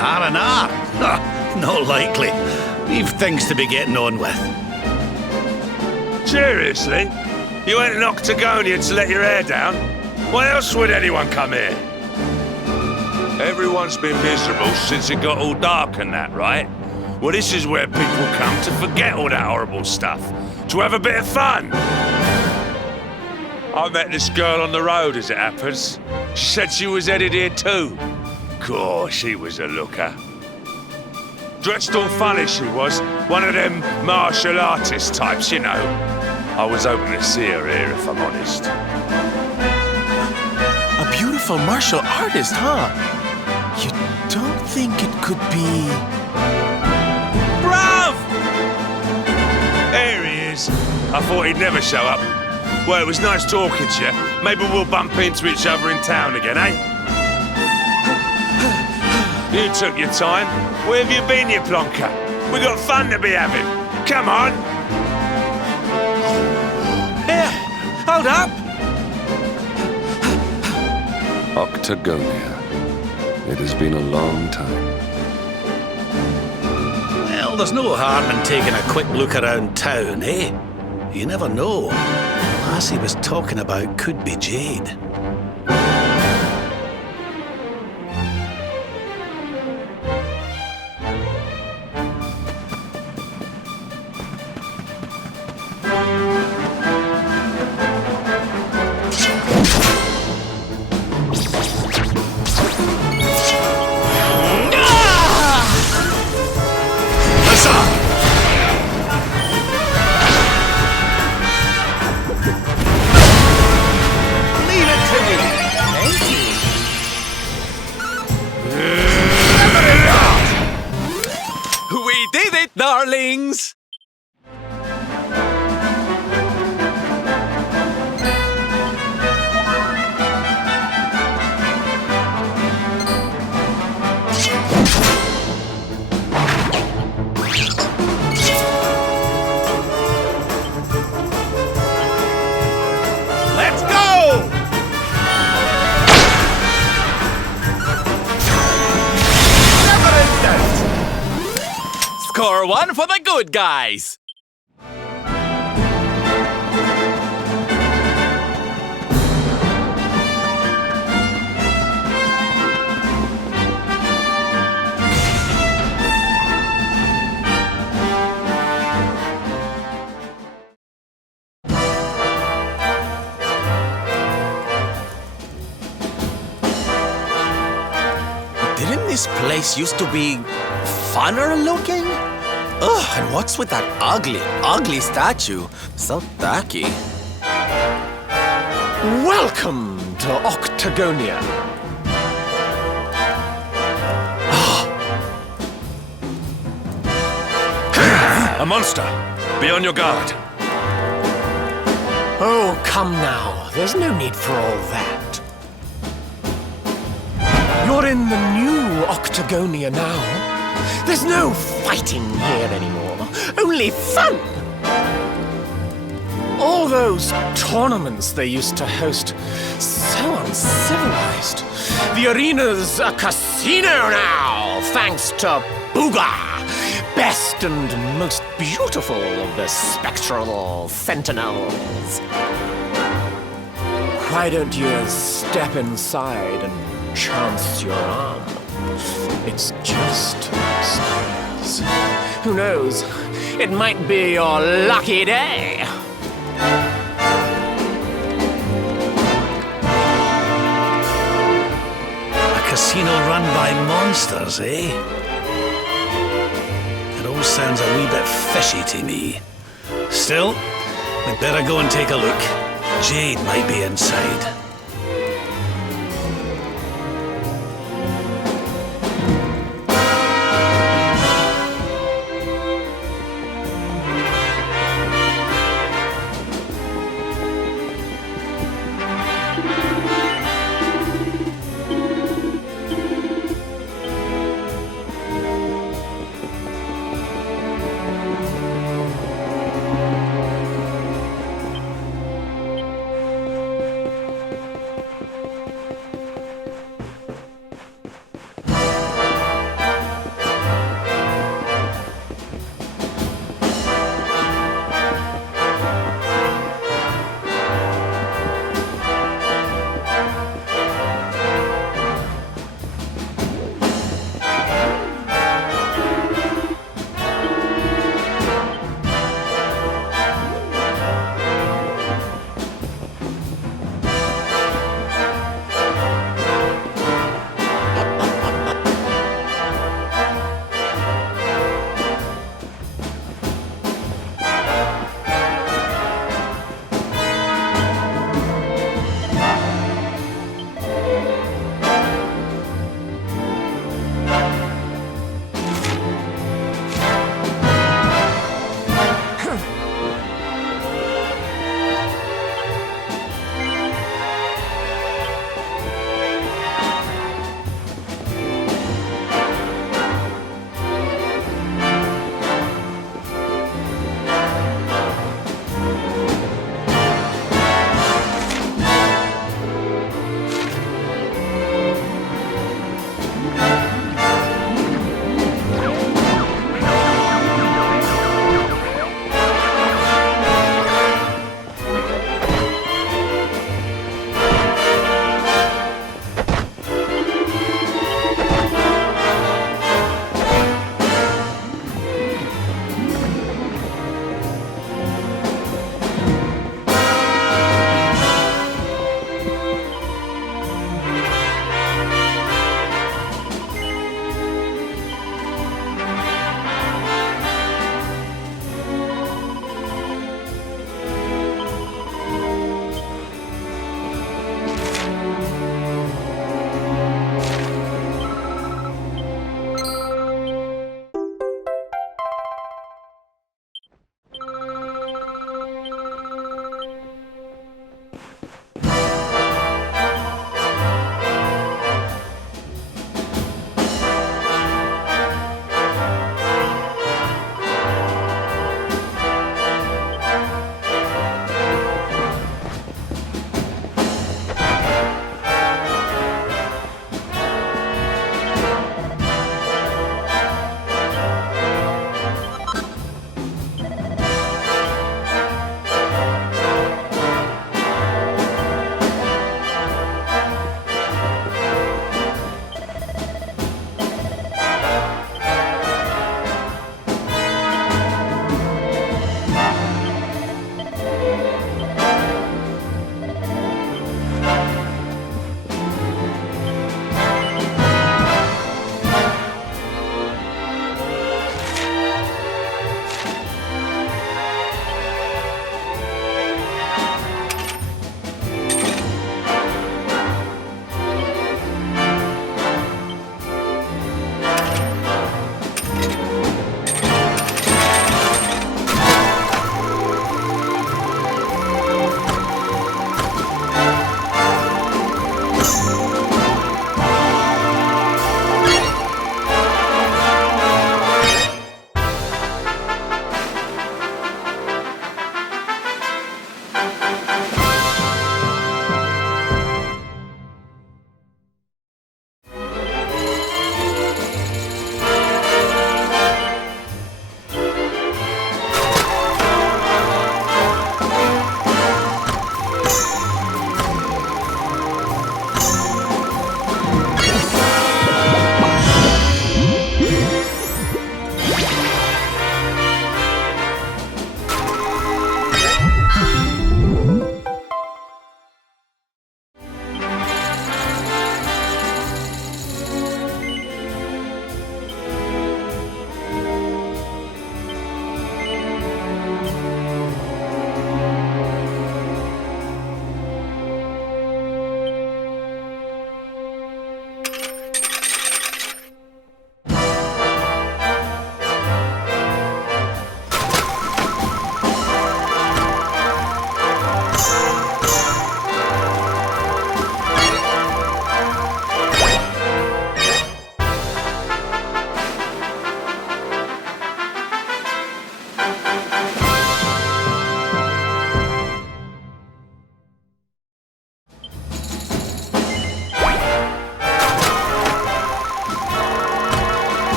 R&R? Not likely. We've things to be getting on with. Seriously? You went in Octagonia to let your hair down? Why else would anyone come here? Everyone's been miserable since it got all dark and that, right? Well, this is where people come to forget all that horrible stuff. To have a bit of fun. I met this girl on the road, as it happens. She said she was headed here too. Gosh, she was a looker. Dressed all funny, she was. One of them martial artist types, you know. I was hoping to see her here, if I'm honest. A beautiful martial artist, huh? You don't think it could be... Bruv! There he is. I thought he'd never show up. Well, it was nice talking to you. Maybe we'll bump into each other in town again, eh? You took your time. Where have you been, you plonker? We got fun to be having. Come on. Here, hold up. Octagonia. It has been a long time. Well, there's no harm in taking a quick look around town, eh? You never know. The lass he was talking about could be Jade. Darlings! Let's go! Never in doubt! Score one for the good guys! Didn't this place used to be funner looking? Ugh, and what's with that ugly statue? So tacky. Welcome to Octagonia. A monster! Be on your guard. Oh, come now. There's no need for all that. You're in the new Octagonia now. There's no fighting here anymore. Only fun! All those tournaments they used to host, so uncivilized. The arena's a casino now, thanks to Booga, best and most beautiful of the spectral sentinels. Why don't you step inside and chance your arm? It's just upstairs. Who knows? It might be your lucky day. A casino run by monsters, eh? It all sounds a wee bit fishy to me. Still, we'd better go and take a look. Jade might be inside.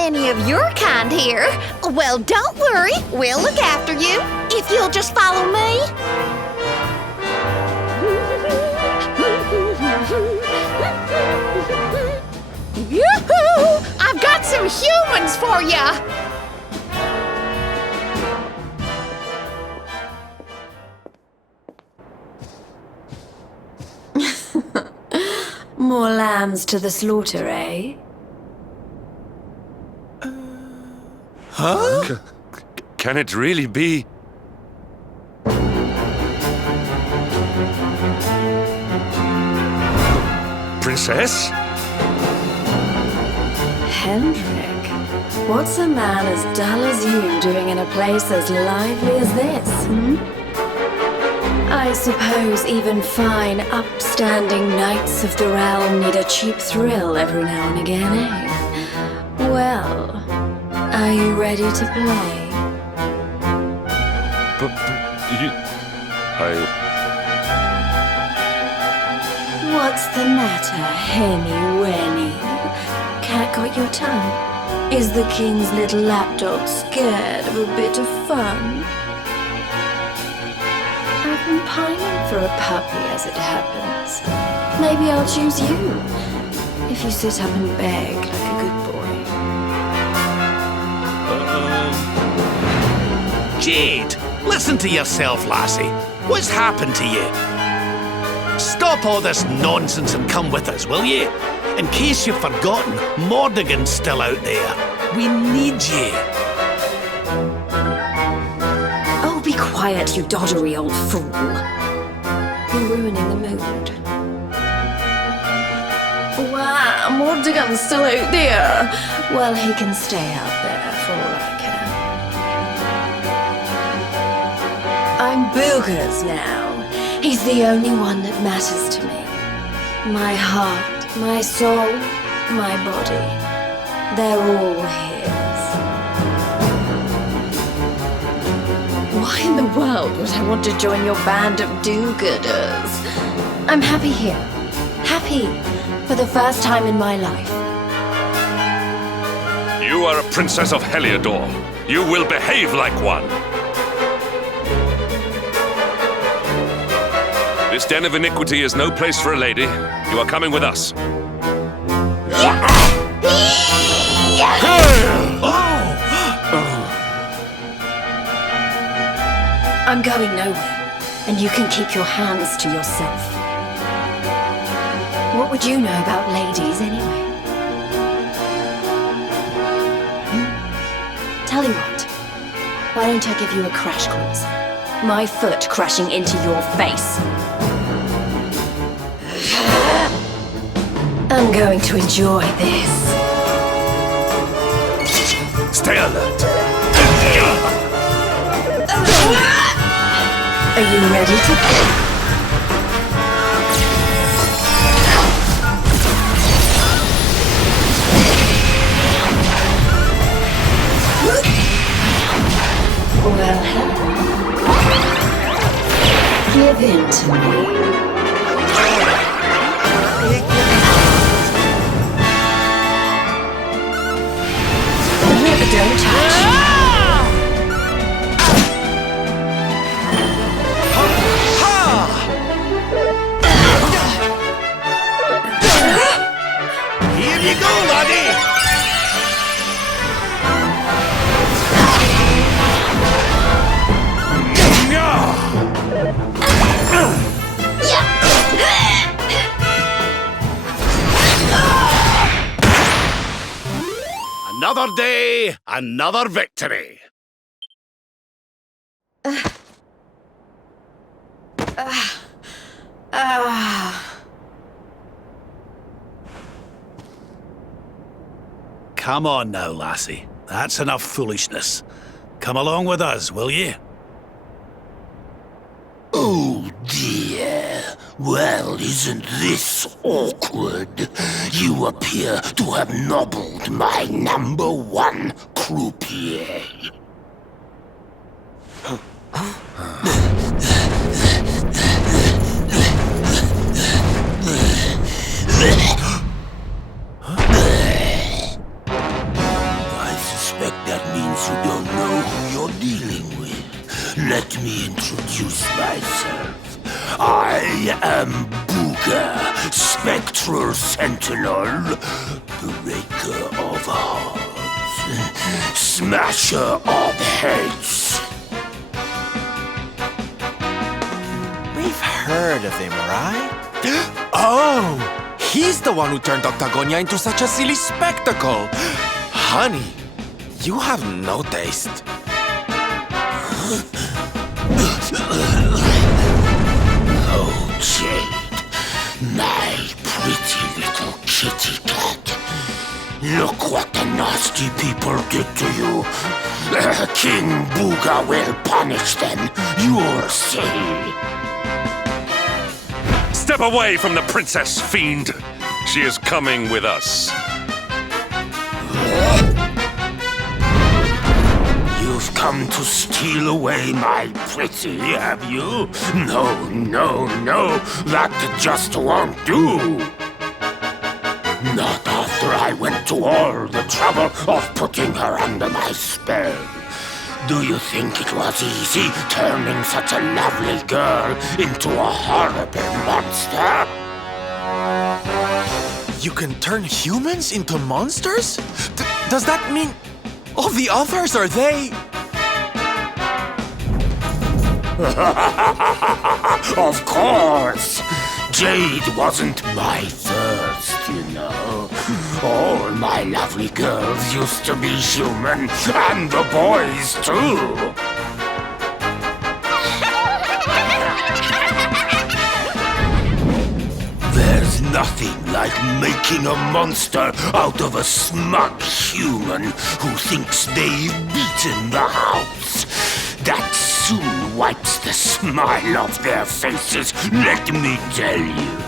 many of your kind here. Well, don't worry. We'll look after you. If you'll just follow me. Yoo-hoo! I've got some humans for ya! More lambs to the slaughter, eh? Huh? Can it really be? Princess? Hendrik, what's a man as dull as you doing in a place as lively as this, hmm? I suppose even fine, upstanding knights of the realm need a cheap thrill every now and again, eh? Well, are you ready to play? But you... What's the matter, Henny Wenny? Cat got your tongue? Is the king's little lapdog scared of a bit of fun? I've been pining for a puppy as it happens. Maybe I'll choose you, if you sit up and beg like a good boy. Jade, listen to yourself, lassie. What's happened to you? Stop all this nonsense and come with us, will you? In case you've forgotten, Mordigan's still out there. We need you. Oh, be quiet, you doddery old fool. You're ruining the mood. Wow, Mordigan's still out there. Well, he can stay out there for all I can. I'm Boogers now. He's the only one that matters to me. My heart, my soul, my body. They're all his. Why in the world would I want to join your band of do-gooders? I'm happy here. Happy for the first time in my life. You are a princess of Heliodor. You will behave like one. This den of iniquity is no place for a lady. You are coming with us. I'm going nowhere, and you can keep your hands to yourself. What would you know about ladies, anyway? Tell you what, why don't I give you a crash course? My foot crashing into your face. I'm going to enjoy this. Stay alert. Are you ready to... Well, give in to me. Don't touch. Here you go, laddie! Another day, another victory. Come on now, lassie. That's enough foolishness. Come along with us, will you? Oh dear. Well, isn't this awkward? You appear to have nobbled my #1 croupier. That means you don't know who you're dealing with. Let me introduce myself. I am Booga, Spectral Sentinel, Breaker of Hearts, Smasher of Heads. We've heard of him, right? Oh! He's the one who turned Octagonia into such a silly spectacle! Honey, you have no taste. Oh, Jade, my pretty little kitty cat. Look what the nasty people did to you. King Booga will punish them. You'll see. Step away from the princess, fiend! She is coming with us. You've come to steal away my pretty, have you? No, no, no, that just won't do. Not after I went to all the trouble of putting her under my spell. Do you think it was easy turning such a lovely girl into a horrible monster? You can turn humans into monsters? Does that mean all the others, are they? Of course! Jade wasn't my first, you know. All my lovely girls used to be human, and the boys too. There's nothing like making a monster out of a smug human who thinks they've beaten the house. That soon wipes the smile off their faces, let me tell you.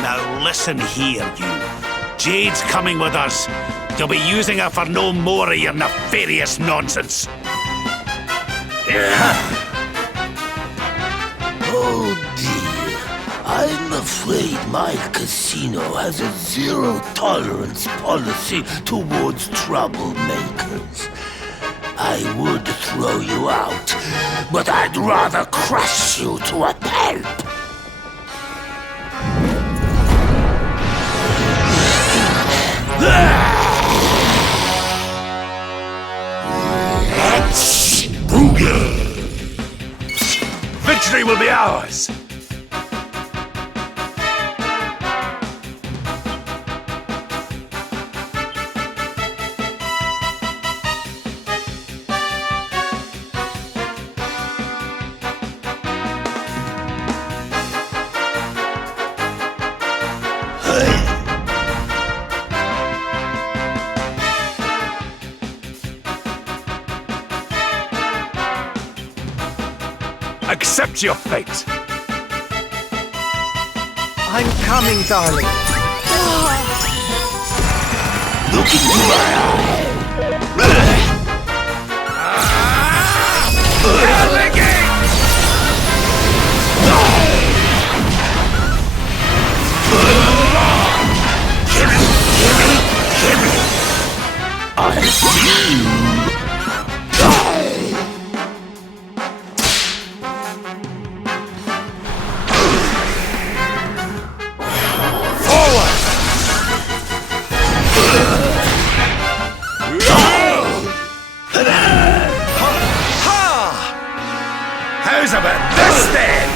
Now listen here, you. Jade's coming with us. You'll be using her for no more of your nefarious nonsense. Oh dear, I'm afraid my casino has a zero-tolerance policy towards troublemakers. I would throw you out, but I'd rather crush you to a pulp. Let's boogie! Victory will be ours! Accept your fate! I'm coming, darling. Look into my I see you! How's about this then?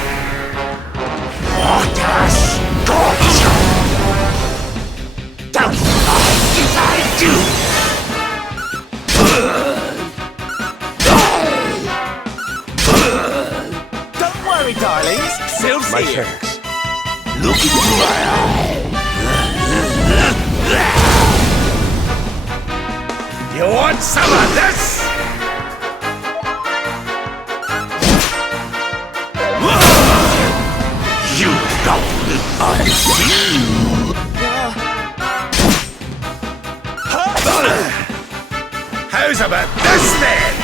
What a scorcher! Don't mind if I do! Don't worry, darlings. Sylph's My here. thanks. Look into my eye! You want some of this? You don't I see you! How's about this then?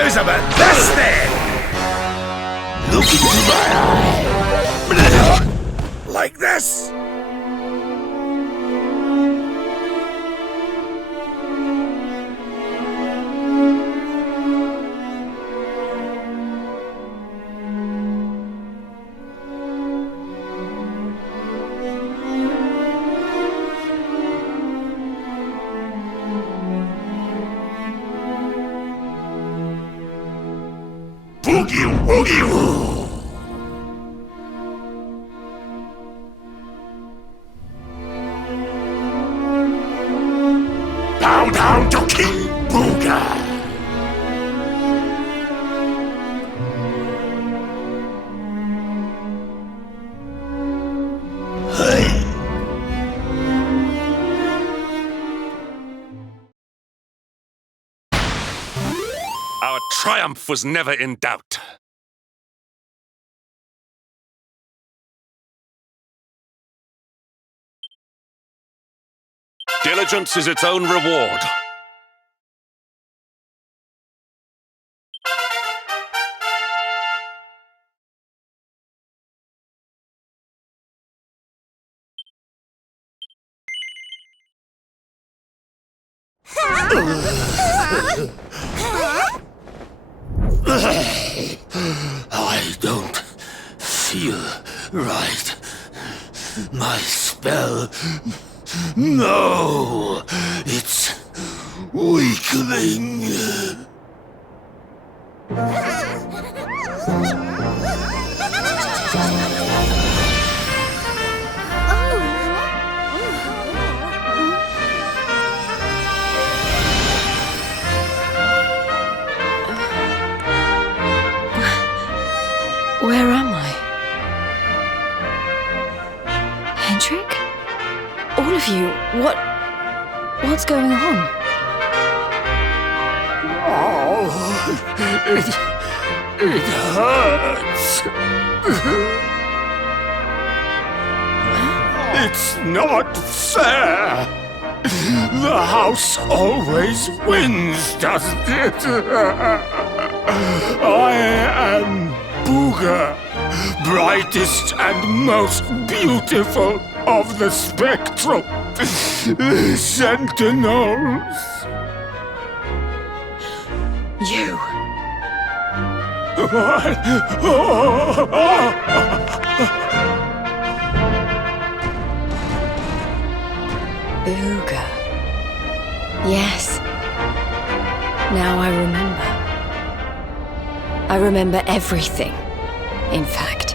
How's about this then? Look into my eye. Like this? Boogie woogie woo! Bow down to King Booga! Hey! Our triumph was never in doubt. Diligence is its own reward. I don't feel right. My spell... No! It's weakening. Where am I? Hendrik? All of you, what's going on? Oh, it hurts. It's not fair. The house always wins, doesn't it? I am Booga, brightest and most beautiful of the spectral sentinels. You. Booga. Yes. Now I remember. I remember everything, in fact.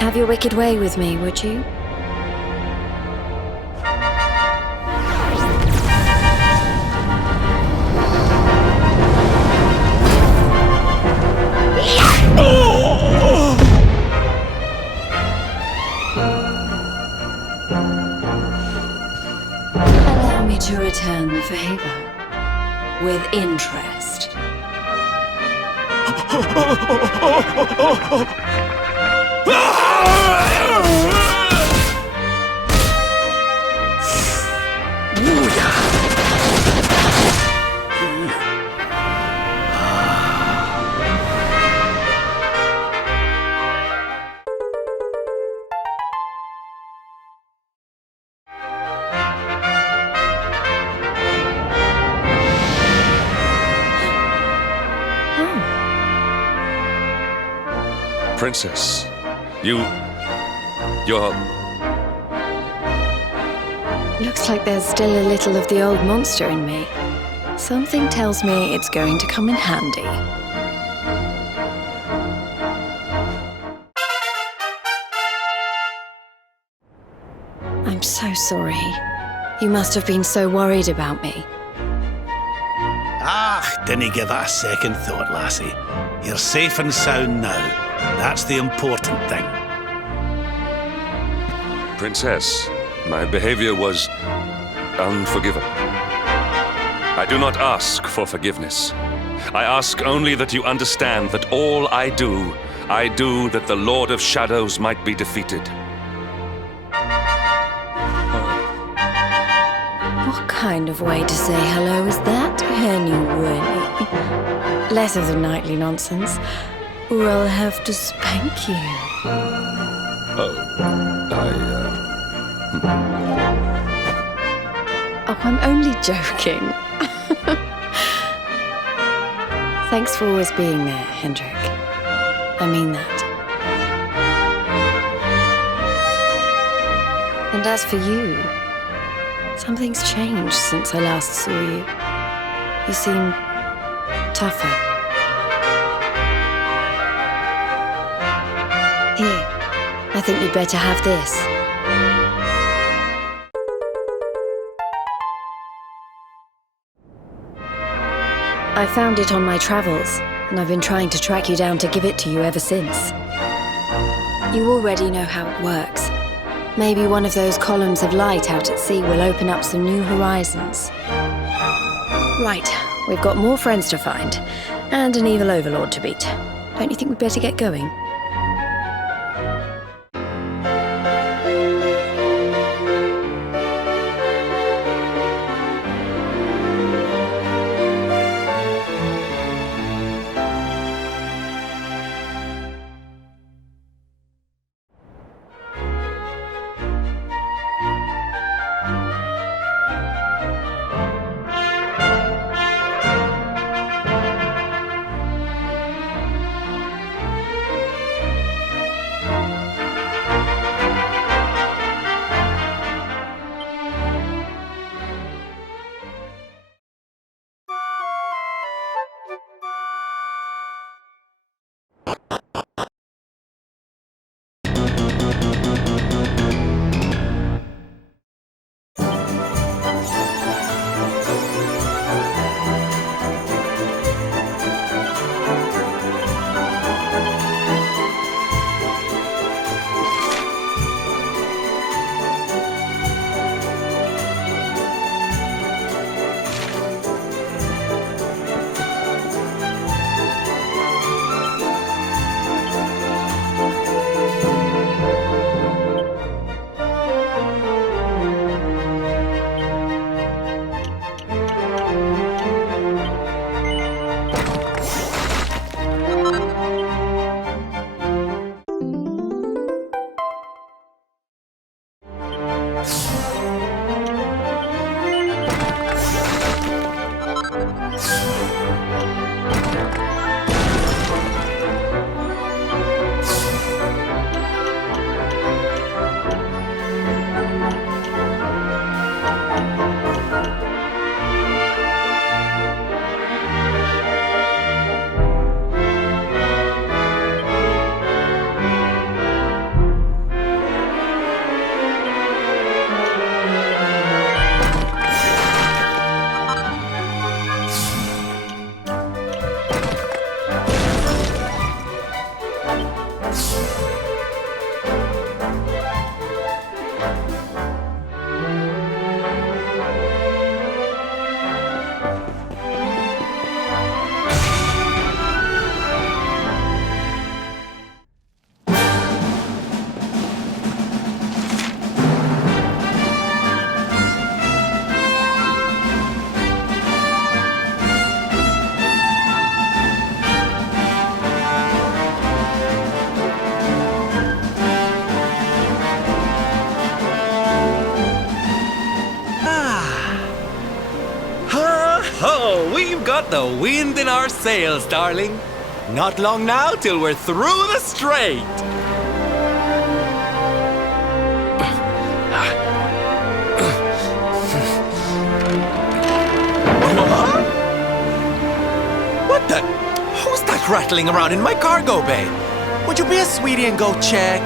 Have your wicked way with me, would you? Allow me to return the favor with interest. Princess, you're... Looks like there's still a little of the old monster in me. Something tells me it's going to come in handy. I'm so sorry. You must have been so worried about me. Ah, didn't give it a second thought, lassie. You're safe and sound now. That's the important thing. Princess, my behavior was unforgivable. I do not ask for forgiveness. I ask only that you understand that all I do that the Lord of Shadows might be defeated. What kind of way to say hello is that, Henny Winnie? Less of the nightly nonsense, or I'll have to spank you. Oh, Oh, I'm only joking. Thanks for always being there, Hendrik. I mean that. And as for you, something's changed since I last saw you. You seem tougher. Here, I think you'd better have this. I found it on my travels, and I've been trying to track you down to give it to you ever since. You already know how it works. Maybe one of those columns of light out at sea will open up some new horizons. Right, we've got more friends to find, and an evil overlord to beat. Don't you think we'd better get going? Got the wind in our sails, darling. Not long now till we're through the strait. What the? Who's that rattling around in my cargo bay? Would you be a sweetie and go check?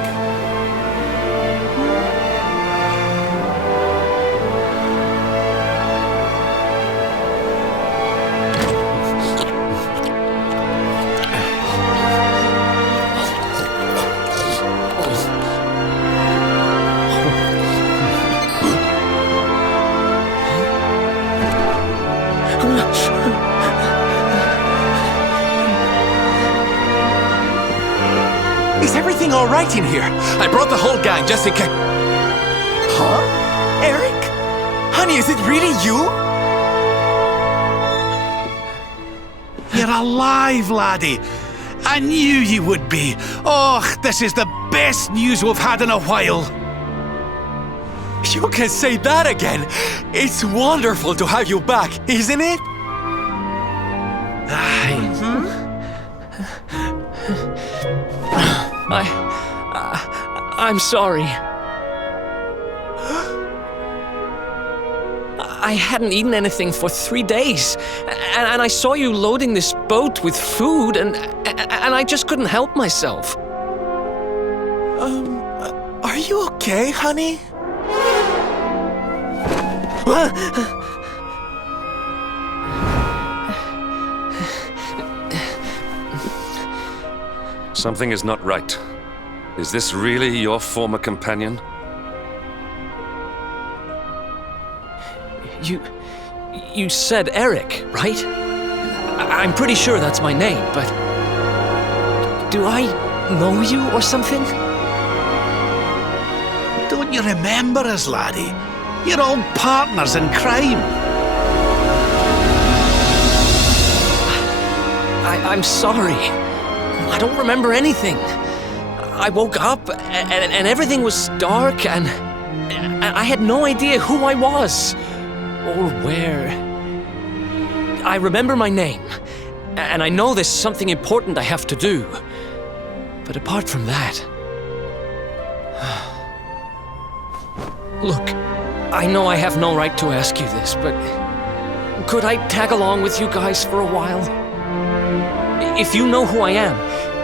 All right in here. I brought the whole gang just in case. Huh? Eric? Honey, is it really you? You're alive, laddie. I knew you would be. Oh, this is the best news we've had in a while. You can say that again. It's wonderful to have you back, isn't it? I'm sorry. I hadn't eaten anything for 3 days, and I saw you loading this boat with food, and I just couldn't help myself. Are you okay, honey? Something is not right. Is this really your former companion? You said Eric, right? I'm pretty sure that's my name, but... do I know you or something? Don't you remember us, laddie? You're old partners in crime. I'm sorry. I don't remember anything. I woke up and everything was dark and I had no idea who I was or where. I remember my name and I know there's something important I have to do. But apart from that... Look, I know I have no right to ask you this, but could I tag along with you guys for a while? If you know who I am,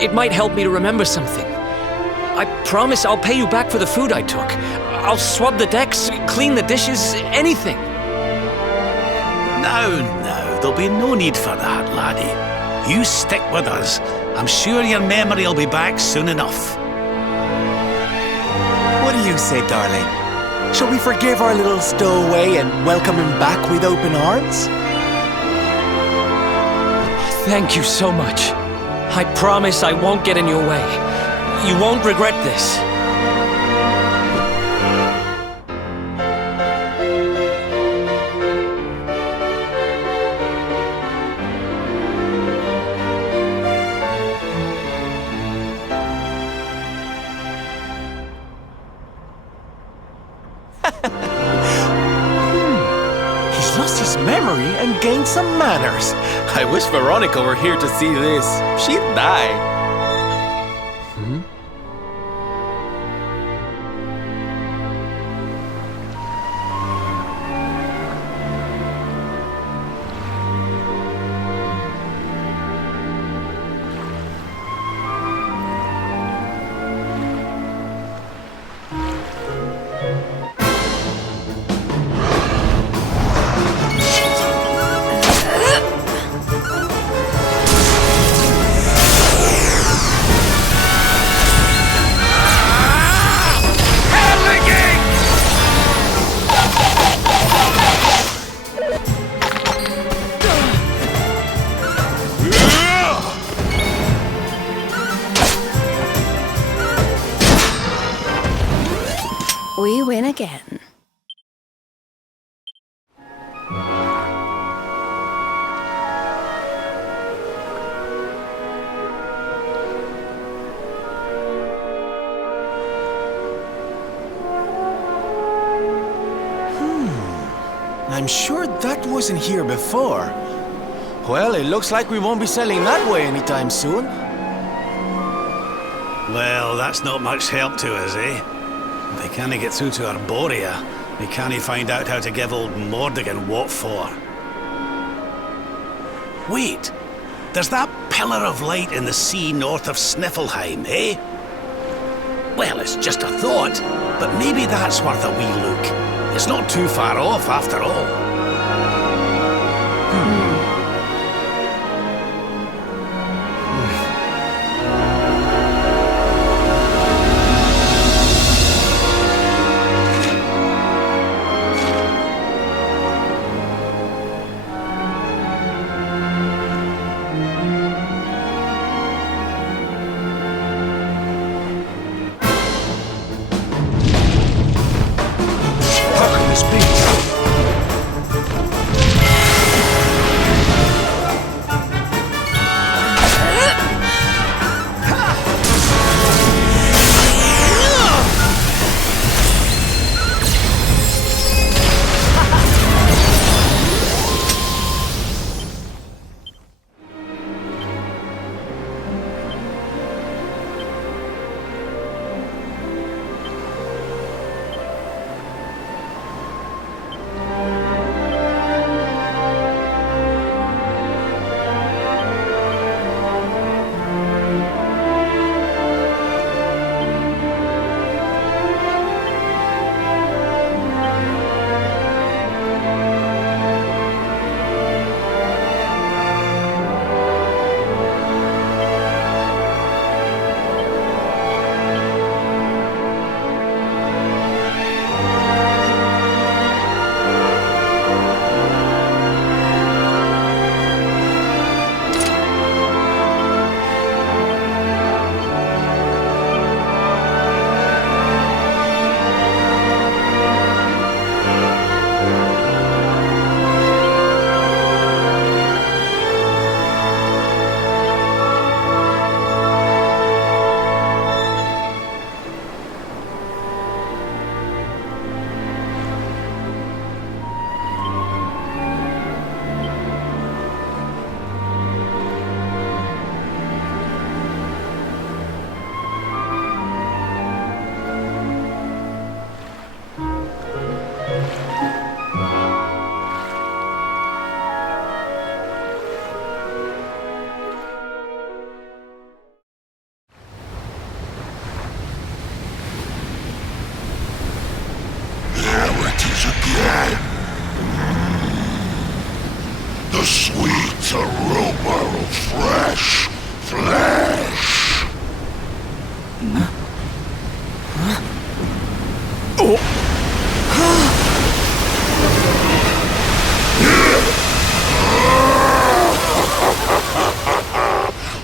it might help me to remember something. I promise I'll pay you back for the food I took. I'll swab the decks, clean the dishes, anything. No, there'll be no need for that, laddie. You stick with us. I'm sure your memory will be back soon enough. What do you say, darling? Shall we forgive our little stowaway and welcome him back with open arms? Thank you so much. I promise I won't get in your way. You won't regret this. He's lost his memory and gained some manners. I wish Veronica were here to see this. She'd die. We win again. I'm sure that wasn't here before. Well, it looks like we won't be selling that way anytime soon. Well, that's not much help to us, eh? If they can't get through to Arborea, they can't find out how to give old Mordigan what for. Wait, there's that pillar of light in the sea north of Sniffelheim, eh? Well, it's just a thought, but maybe that's worth a wee look. It's not too far off, after all.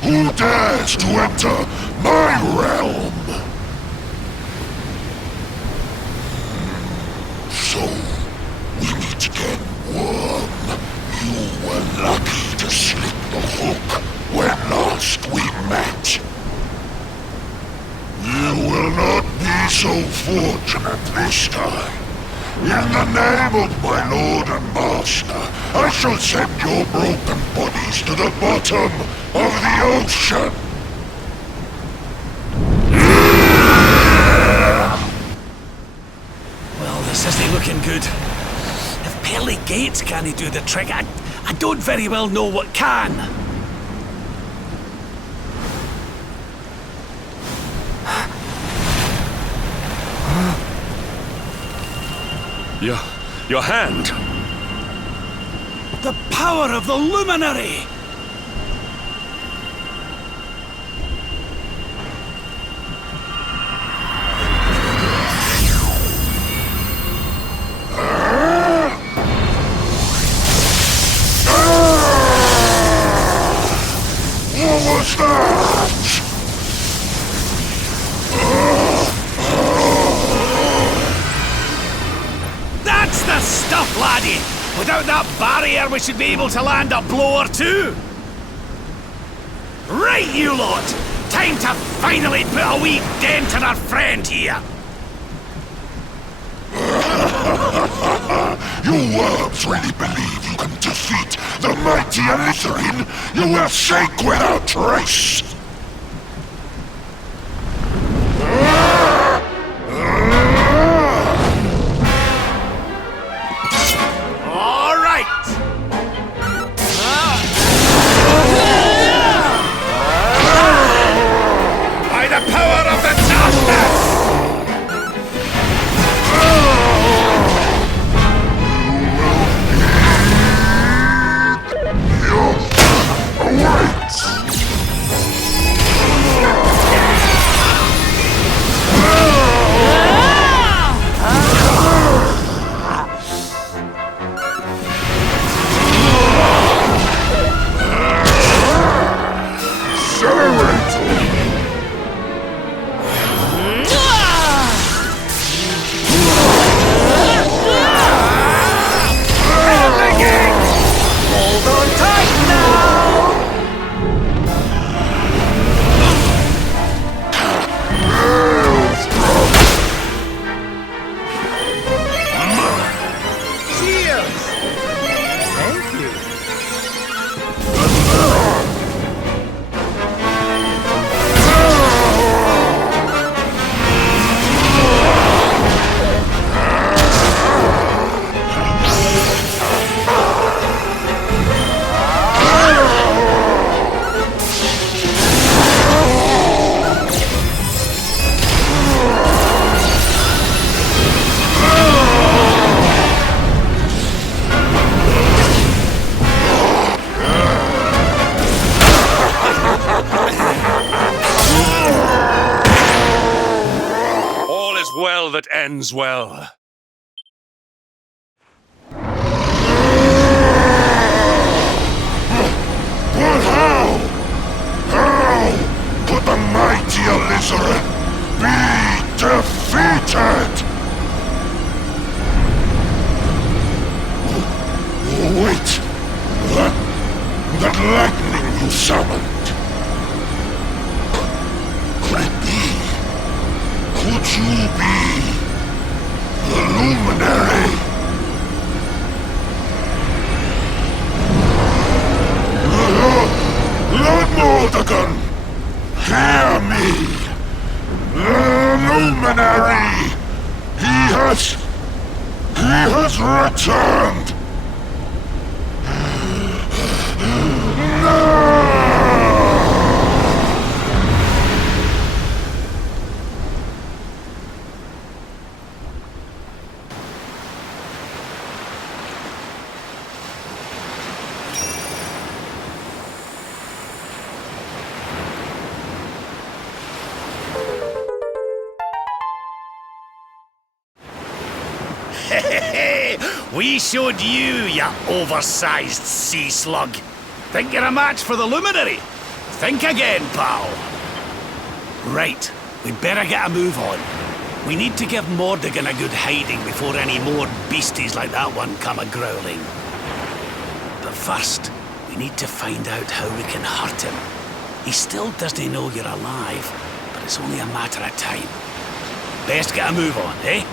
Who dares to enter my realm? So, we meet again, worm. You were lucky to slip the hook when last we met. You will not be so fortunate this time. In the name of my lord and master, I shall send your broken bodies to the bottom of the ocean. Well, this isn't looking good. If pearly gates can't do the trick, I don't very well know what can. Your hand! The power of the luminary! What was that? That's the stuff, laddie! Without that barrier, we should be able to land a blow or two! Right, you lot! Time to finally put a wee dent in our friend here! You worms really believe you can defeat the mighty Elitherine? You will shake without trace! By the power of the darkness! That ends well. But how? How could the mighty Elitherine be defeated? Wait! That lightning you summoned. Could it be? Could you be the luminary? Lord Mordegon, hear me! The luminary! He has returned! We showed you, you oversized sea slug. Think you're a match for the luminary? Think again, pal. Right, we'd better get a move on. We need to give Mordigan a good hiding before any more beasties like that one come a-growling. But first, we need to find out how we can hurt him. He still doesn't know you're alive, but it's only a matter of time. Best get a move on, eh?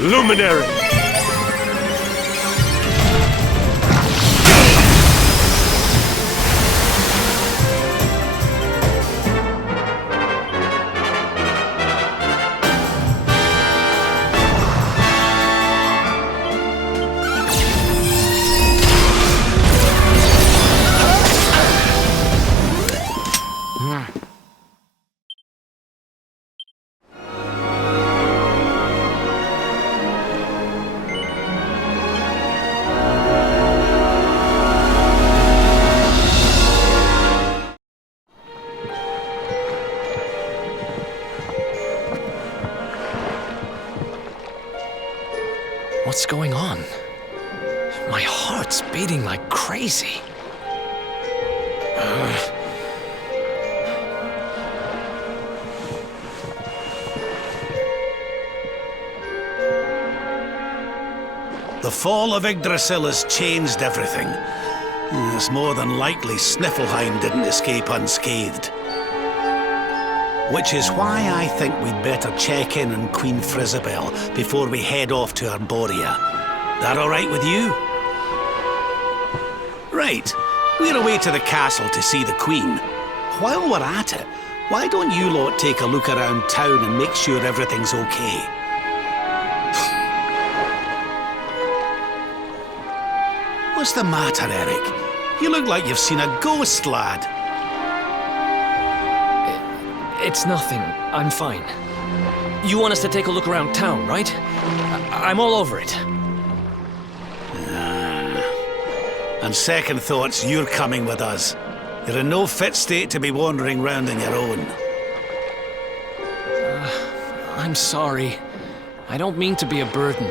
Luminary! What's going on? My heart's beating like crazy. The fall of Yggdrasil has changed everything. It's more than likely Sniffleheim didn't escape unscathed. Which is why I think we'd better check in on Queen Frizabel before we head off to Arborea. That all right with you? Right, we're away to the castle to see the Queen. While we're at it, why don't you lot take a look around town and make sure everything's okay? What's the matter, Eric? You look like you've seen a ghost, lad. It's nothing. I'm fine. You want us to take a look around town, right? I'm all over it. On second thoughts, you're coming with us. You're in no fit state to be wandering round on your own. I'm sorry. I don't mean to be a burden.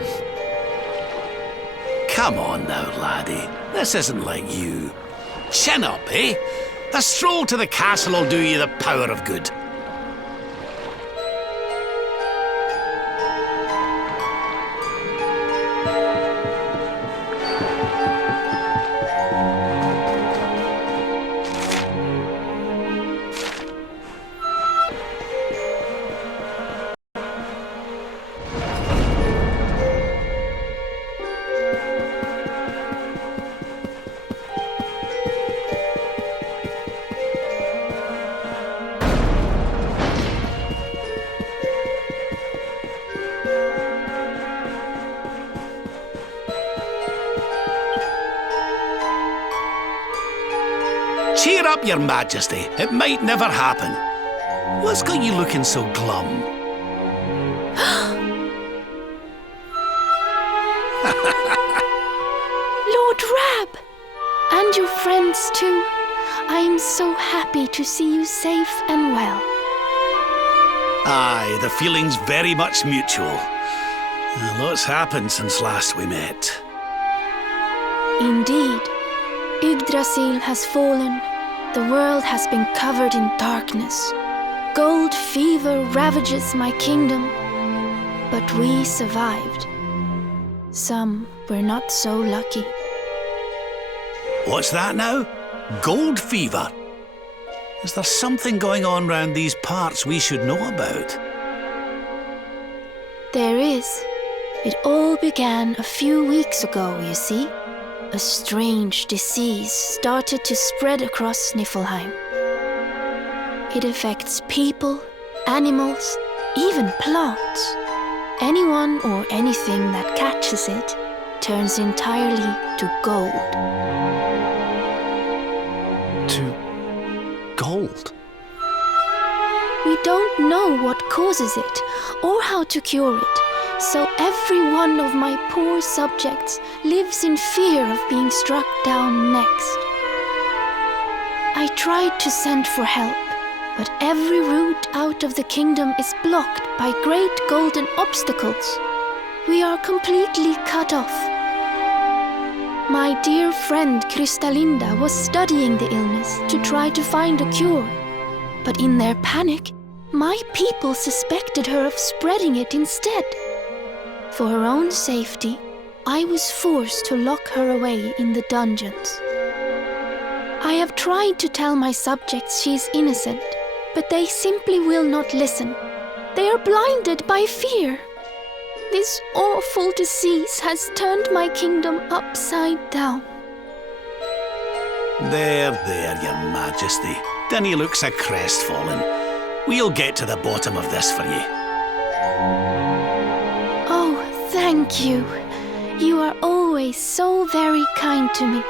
Come on now, laddie. This isn't like you. Chin up, eh? A stroll to the castle will do you the power of good. Cheer up, Your Majesty. It might never happen. What's got you looking so glum? Lord Rab! And your friends too. I am so happy to see you safe and well. Aye, the feeling's very much mutual. A lot's happened since last we met. Indeed. Yggdrasil has fallen. The world has been covered in darkness. Gold fever ravages my kingdom. But we survived. Some were not so lucky. What's that now? Gold fever? Is there something going on round these parts we should know about? There is. It all began a few weeks ago, you see. A strange disease started to spread across Niflheim. It affects people, animals, even plants. Anyone or anything that catches it turns entirely to gold. To gold? We don't know what causes it or how to cure it, so every one of my poor subjects lives in fear of being struck down next. I tried to send for help, but every route out of the kingdom is blocked by great golden obstacles. We are completely cut off. My dear friend Kristalinda was studying the illness to try to find a cure. But in their panic, my people suspected her of spreading it instead. For her own safety, I was forced to lock her away in the dungeons. I have tried to tell my subjects she's innocent, but they simply will not listen. They are blinded by fear. This awful disease has turned my kingdom upside down. There, Your Majesty. Dinna look so crestfallen. We'll get to the bottom of this for you. Oh, thank you. You are always so very kind to me.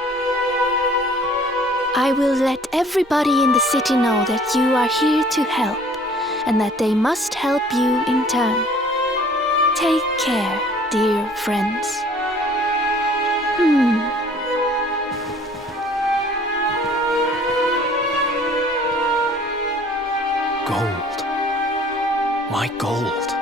I will let everybody in the city know that you are here to help, and that they must help you in turn. Take care, dear friends. Gold. Why gold?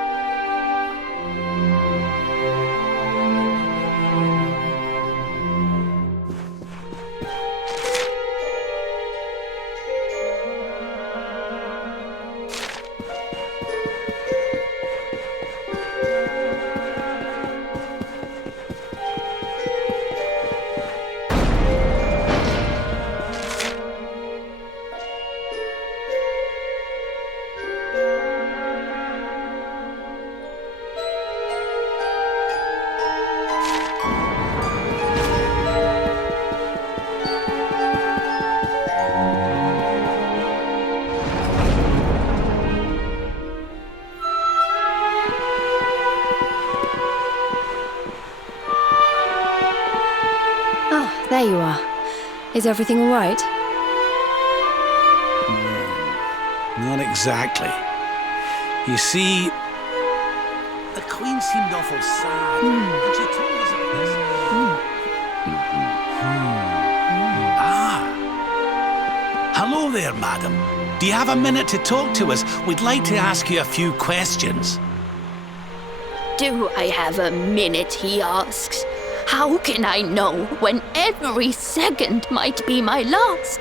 There you are. Is everything all right? Not exactly. You see, the Queen seemed awful sad, and she told us about this. Hello there, madam. Do you have a minute to talk to us? We'd like to ask you a few questions. Do I have a minute, he asks. How can I know when every second might be my last?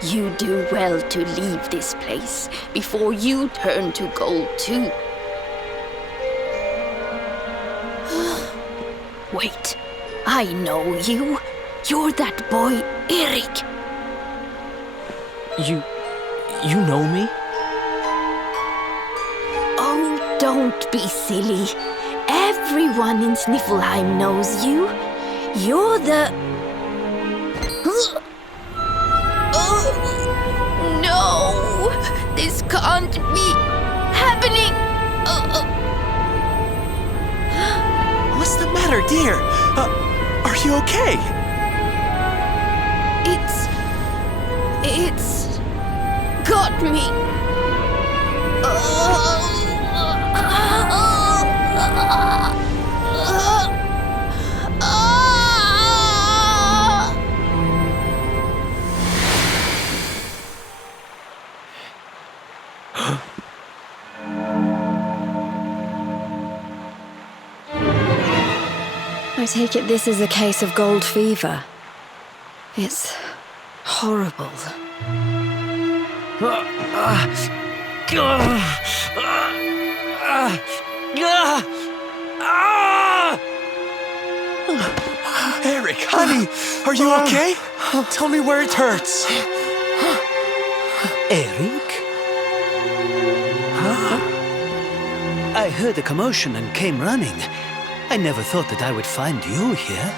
You do well to leave this place before you turn to gold too. Wait, I know you. You're that boy, Erik. You know me? Oh, don't be silly. Everyone in Sniffelheim knows you. You're the... Oh, no! This can't be happening! What's the matter, dear? Are you okay? It's... got me. I take it this is a case of gold fever. It's horrible. Erik, honey, are you okay? Tell me where it hurts. Erik? Huh? I heard a commotion and came running. I never thought that I would find you here.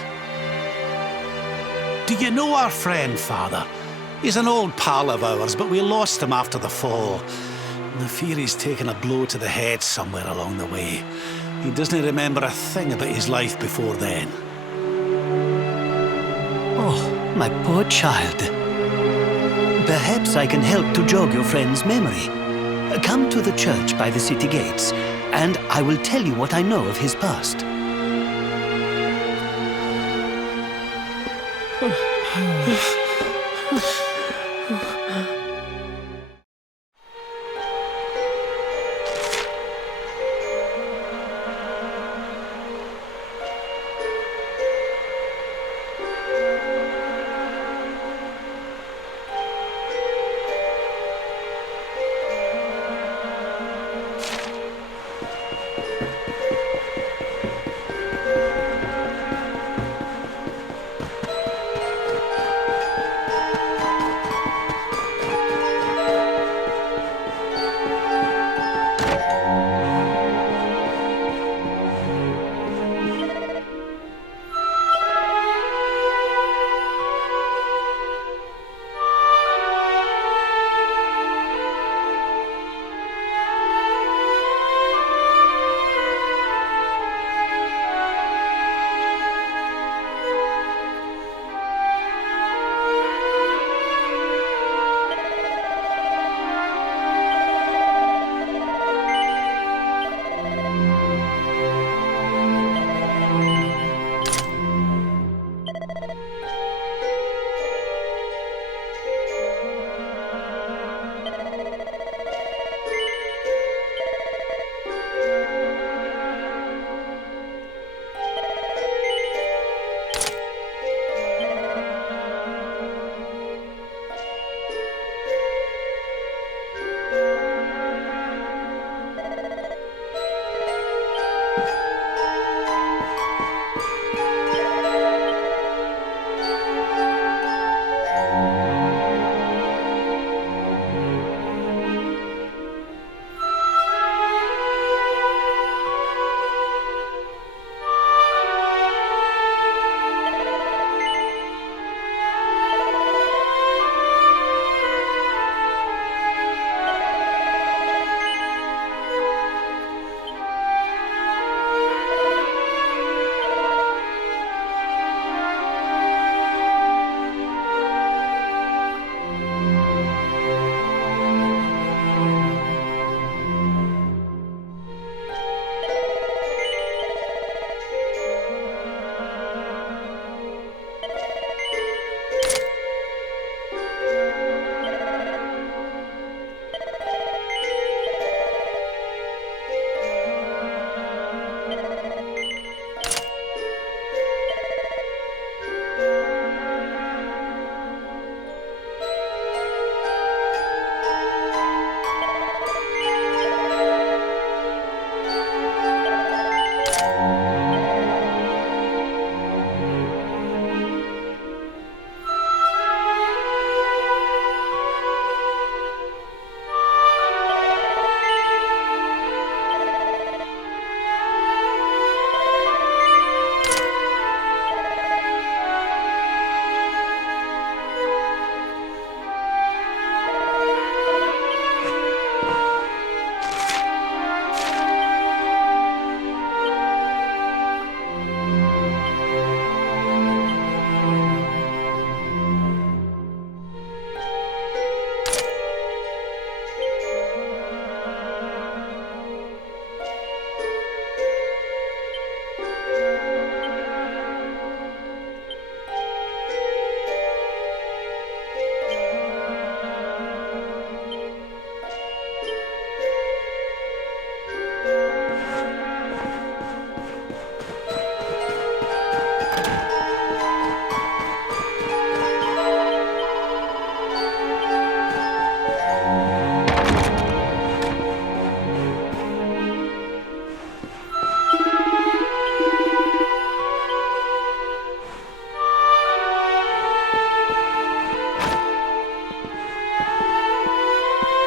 Do you know our friend, Father? He's an old pal of ours, but we lost him after the fall. I fear he's taken a blow to the head somewhere along the way. He doesn't remember a thing about his life before then. Oh, my poor child. Perhaps I can help to jog your friend's memory. Come to the church by the city gates, and I will tell you what I know of his past.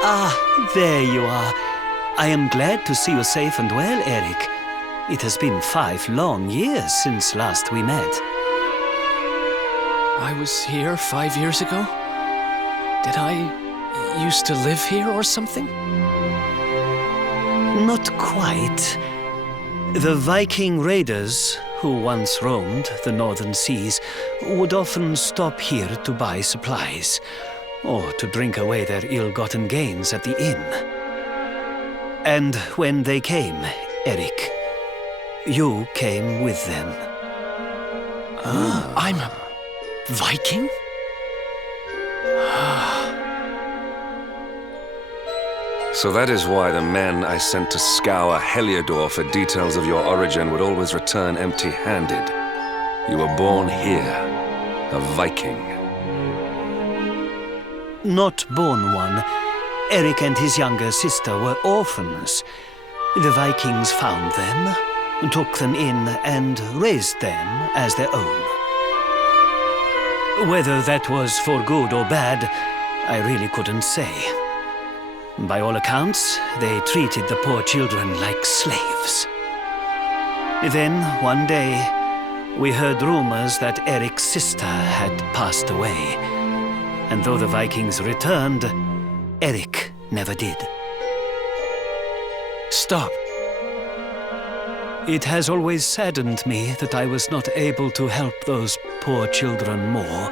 Ah, there you are. I am glad to see you safe and well, Eric. It has been 5 long years since last we met. I was here 5 years ago? Did I used to live here or something? Not quite. The Viking raiders, who once roamed the northern seas, would often stop here to buy supplies, or to drink away their ill-gotten gains at the inn. And when they came, Eric, you came with them. I'm a Viking? So that is why the men I sent to scour Heliodor for details of your origin would always return empty-handed. You were born here, a Viking. Not born one. Eric and his younger sister were orphans. The Vikings found them, took them in, and raised them as their own. Whether that was for good or bad, I really couldn't say. By all accounts, they treated the poor children like slaves. Then, one day, we heard rumors that Eric's sister had passed away. And though the Vikings returned, Eric never did. Stop. It has always saddened me that I was not able to help those poor children more.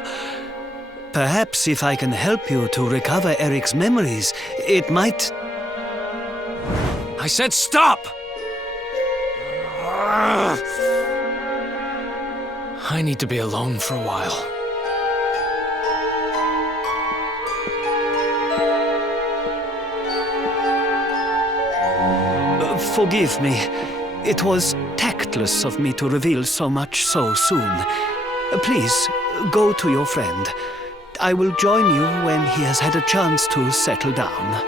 Perhaps if I can help you to recover Eric's memories, it might... I said stop! I need to be alone for a while. Forgive me. It was tactless of me to reveal so much so soon. Please, go to your friend. I will join you when he has had a chance to settle down.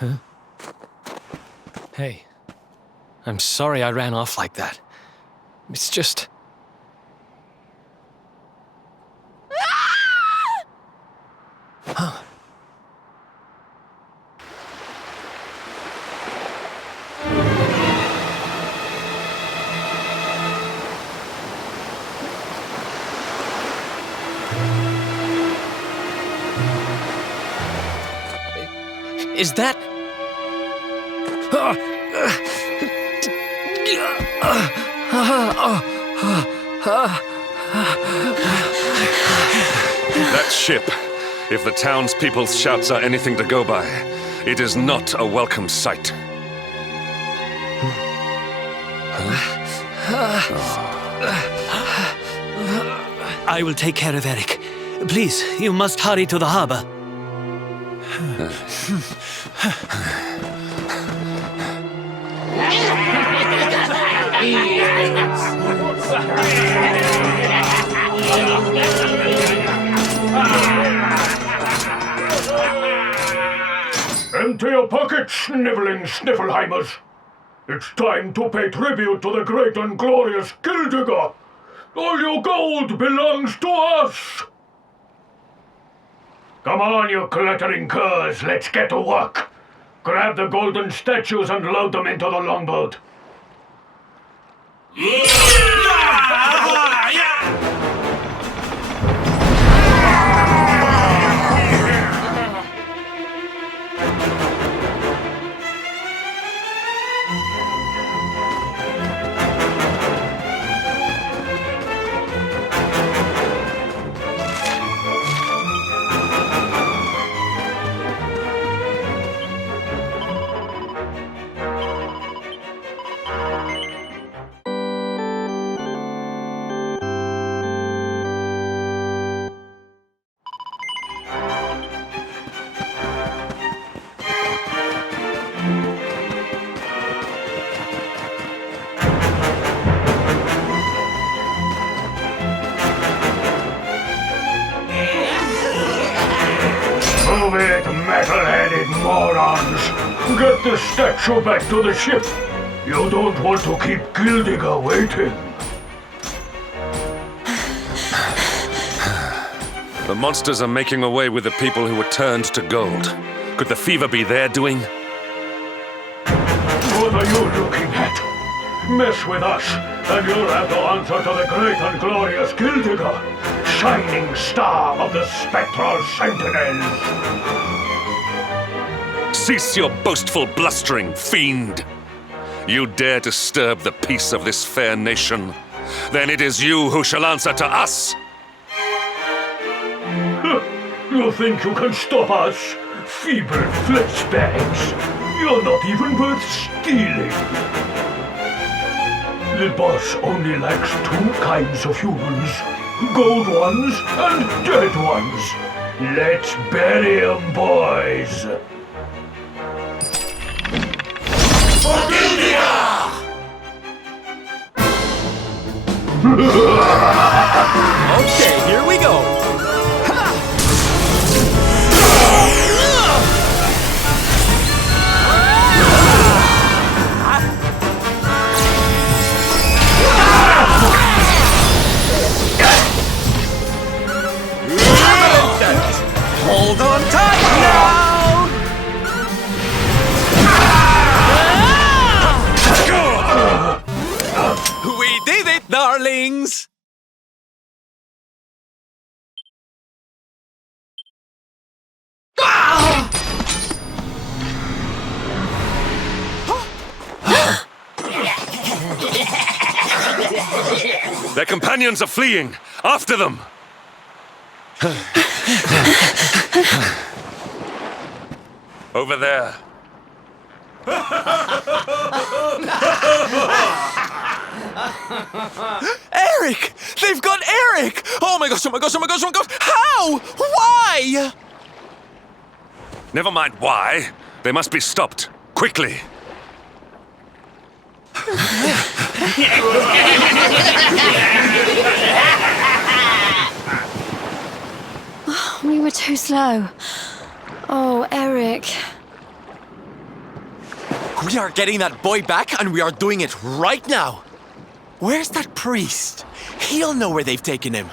Huh? Hey, I'm sorry I ran off like that. It's just... Huh. Is that... That ship, if the townspeople's shouts are anything to go by, it is not a welcome sight. I will take care of Eric. Please, you must hurry to the harbor. Empty your pockets, sniveling Sniffelheimers. It's time to pay tribute to the great and glorious Gildiger. All your gold belongs to us. Come on, you glittering curs, let's get to work. Grab the golden statues and load them into the longboat. Move it, metal-headed morons! Get the statue back to the ship! You don't want to keep Gildiger waiting. The monsters are making away with the people who were turned to gold. Could the fever be their doing? What are you looking at? Mess with us, and you'll have to answer to the great and glorious Gildiger, shining star of the spectral sentinels. Cease your boastful blustering, fiend! You dare disturb the peace of this fair nation, then it is you who shall answer to us! You think you can stop us? Feeble flesh bags! You're not even worth stealing! The boss only likes two kinds of humans. Gold ones and dead ones. Let's bury 'em, boys! Okay, here we go! Hold on tight now! We did it, darlings! Their companions are fleeing! After them! Over there. Eric! They've got Eric! Oh my gosh, oh my gosh, oh my gosh, oh my gosh! How? Why? Never mind why. They must be stopped. Quickly. We were too slow. Oh, Eric. We are getting that boy back, and we are doing it right now. Where's that priest? He'll know where they've taken him.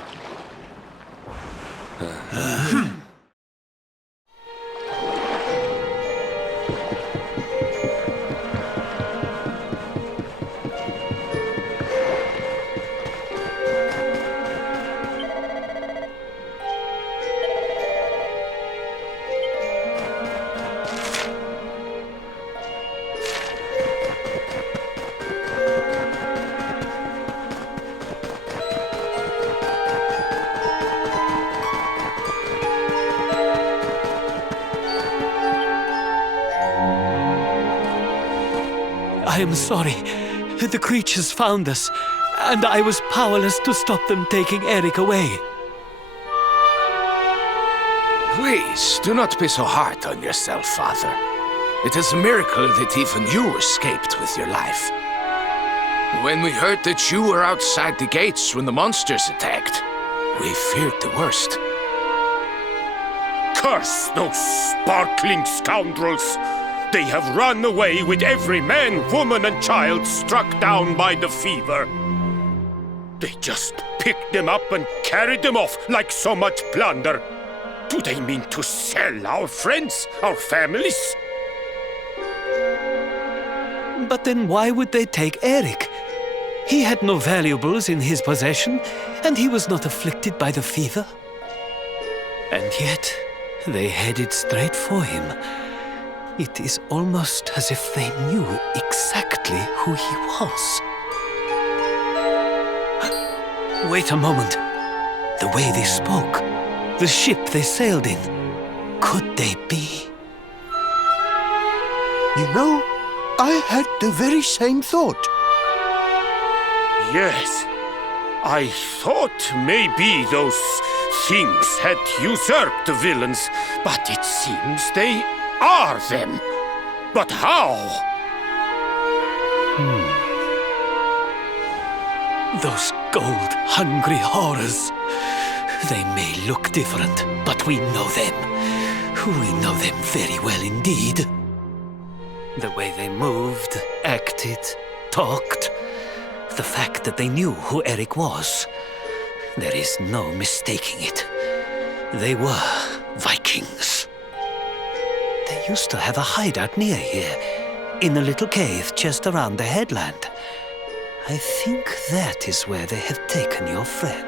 I am sorry. The creatures found us, and I was powerless to stop them taking Eric away. Please, do not be so hard on yourself, Father. It is a miracle that even you escaped with your life. When we heard that you were outside the gates when the monsters attacked, we feared the worst. Curse those sparkling scoundrels! They have run away with every man, woman, and child struck down by the fever. They just picked them up and carried them off like so much plunder. Do they mean to sell our friends, our families? But then why would they take Eric? He had no valuables in his possession, and he was not afflicted by the fever. And yet, they headed straight for him. It is almost as if they knew exactly who he was. Wait a moment. The way they spoke, the ship they sailed in, could they be? You know, I had the very same thought. Yes. I thought maybe those things had usurped the villains, but it seems they are them. But how? Those gold-hungry horrors. They may look different, but we know them. We know them very well indeed. The way they moved, acted, talked. The fact that they knew who Eric was. There is no mistaking it. They were Vikings. They used to have a hideout near here, in a little cave just around the headland. I think that is where they have taken your friend.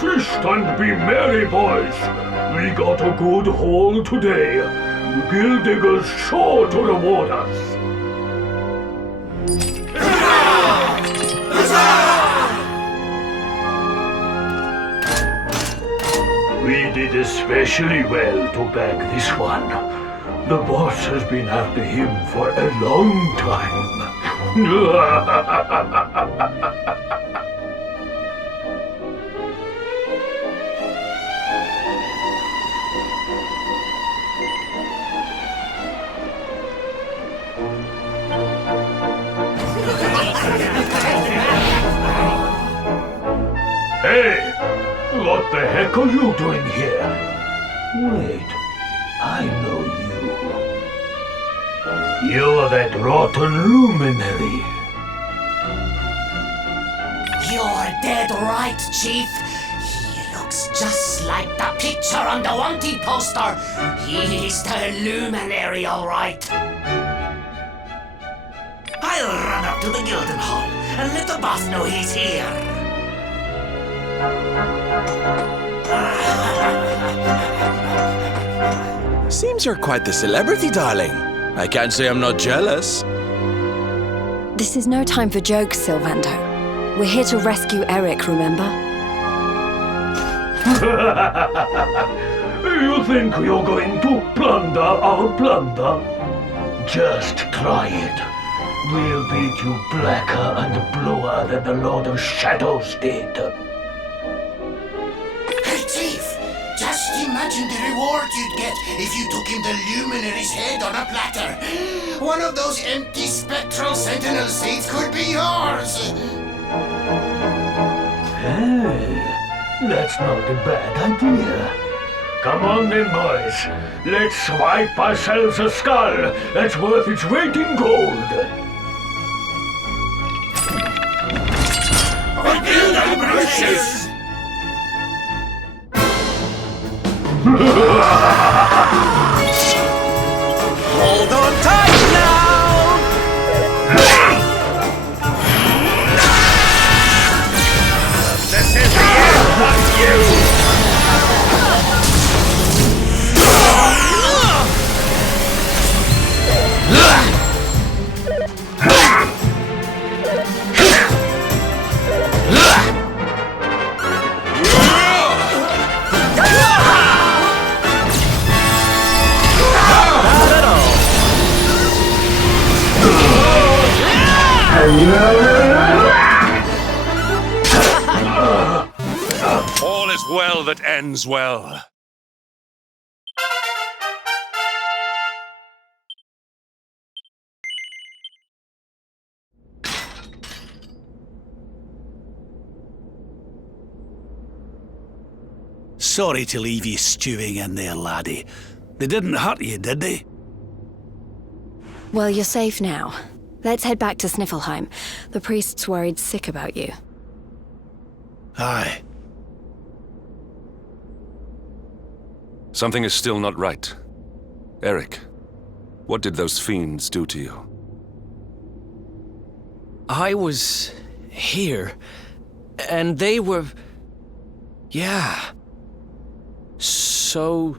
Feast and be merry, boys. We got a good haul today. Guild Diggers sure to reward us. We did especially well to bag this one. The boss has been after him for a long time. Hey! What the heck are you doing here? Wait, I know you. You're that rotten luminary. You're dead right, Chief. He looks just like the picture on the wanted poster. He's the luminary, all right. I'll run up to the Gilden Hall and let the boss know he's here. Seems you're quite the celebrity, darling. I can't say I'm not jealous. This is no time for jokes, Sylvando. We're here to rescue Eric, remember? You think you're going to plunder our plunder? Just try it. We'll beat you blacker and bluer than the Lord of Shadows did. Hey, Chief! Just imagine the reward you'd get if you took him the luminary's head on a platter. One of those empty spectral sentinel seats could be yours. Hey, that's not a bad idea. Come on then, boys. Let's swipe ourselves a skull that's worth its weight in gold. Hold on tight now! This is the end of you! All is well that ends well. Sorry to leave you stewing in there, laddie. They didn't hurt you, did they? Well, you're safe now. Let's head back to Sniffelheim. The priest's worried sick about you. Aye. Something is still not right. Eric, what did those fiends do to you? I was here, and they were... Yeah. So,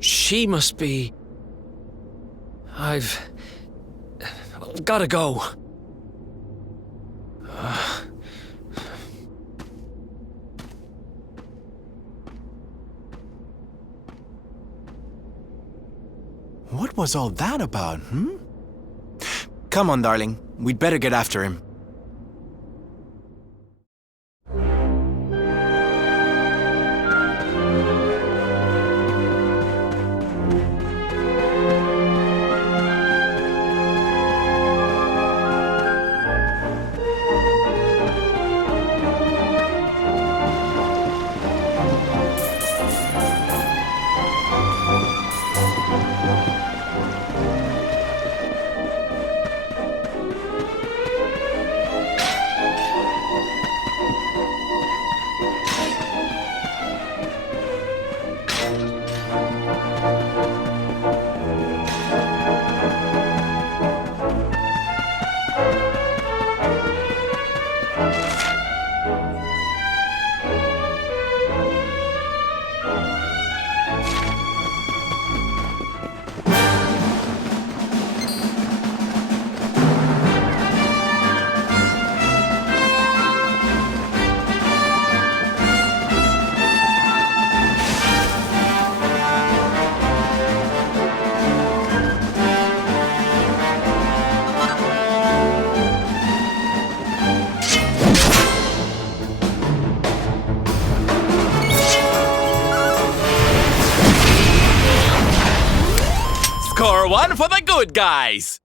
she must be... I've gotta go. What was all that about, Come on, darling. We'd better get after him. Score one for the good guys!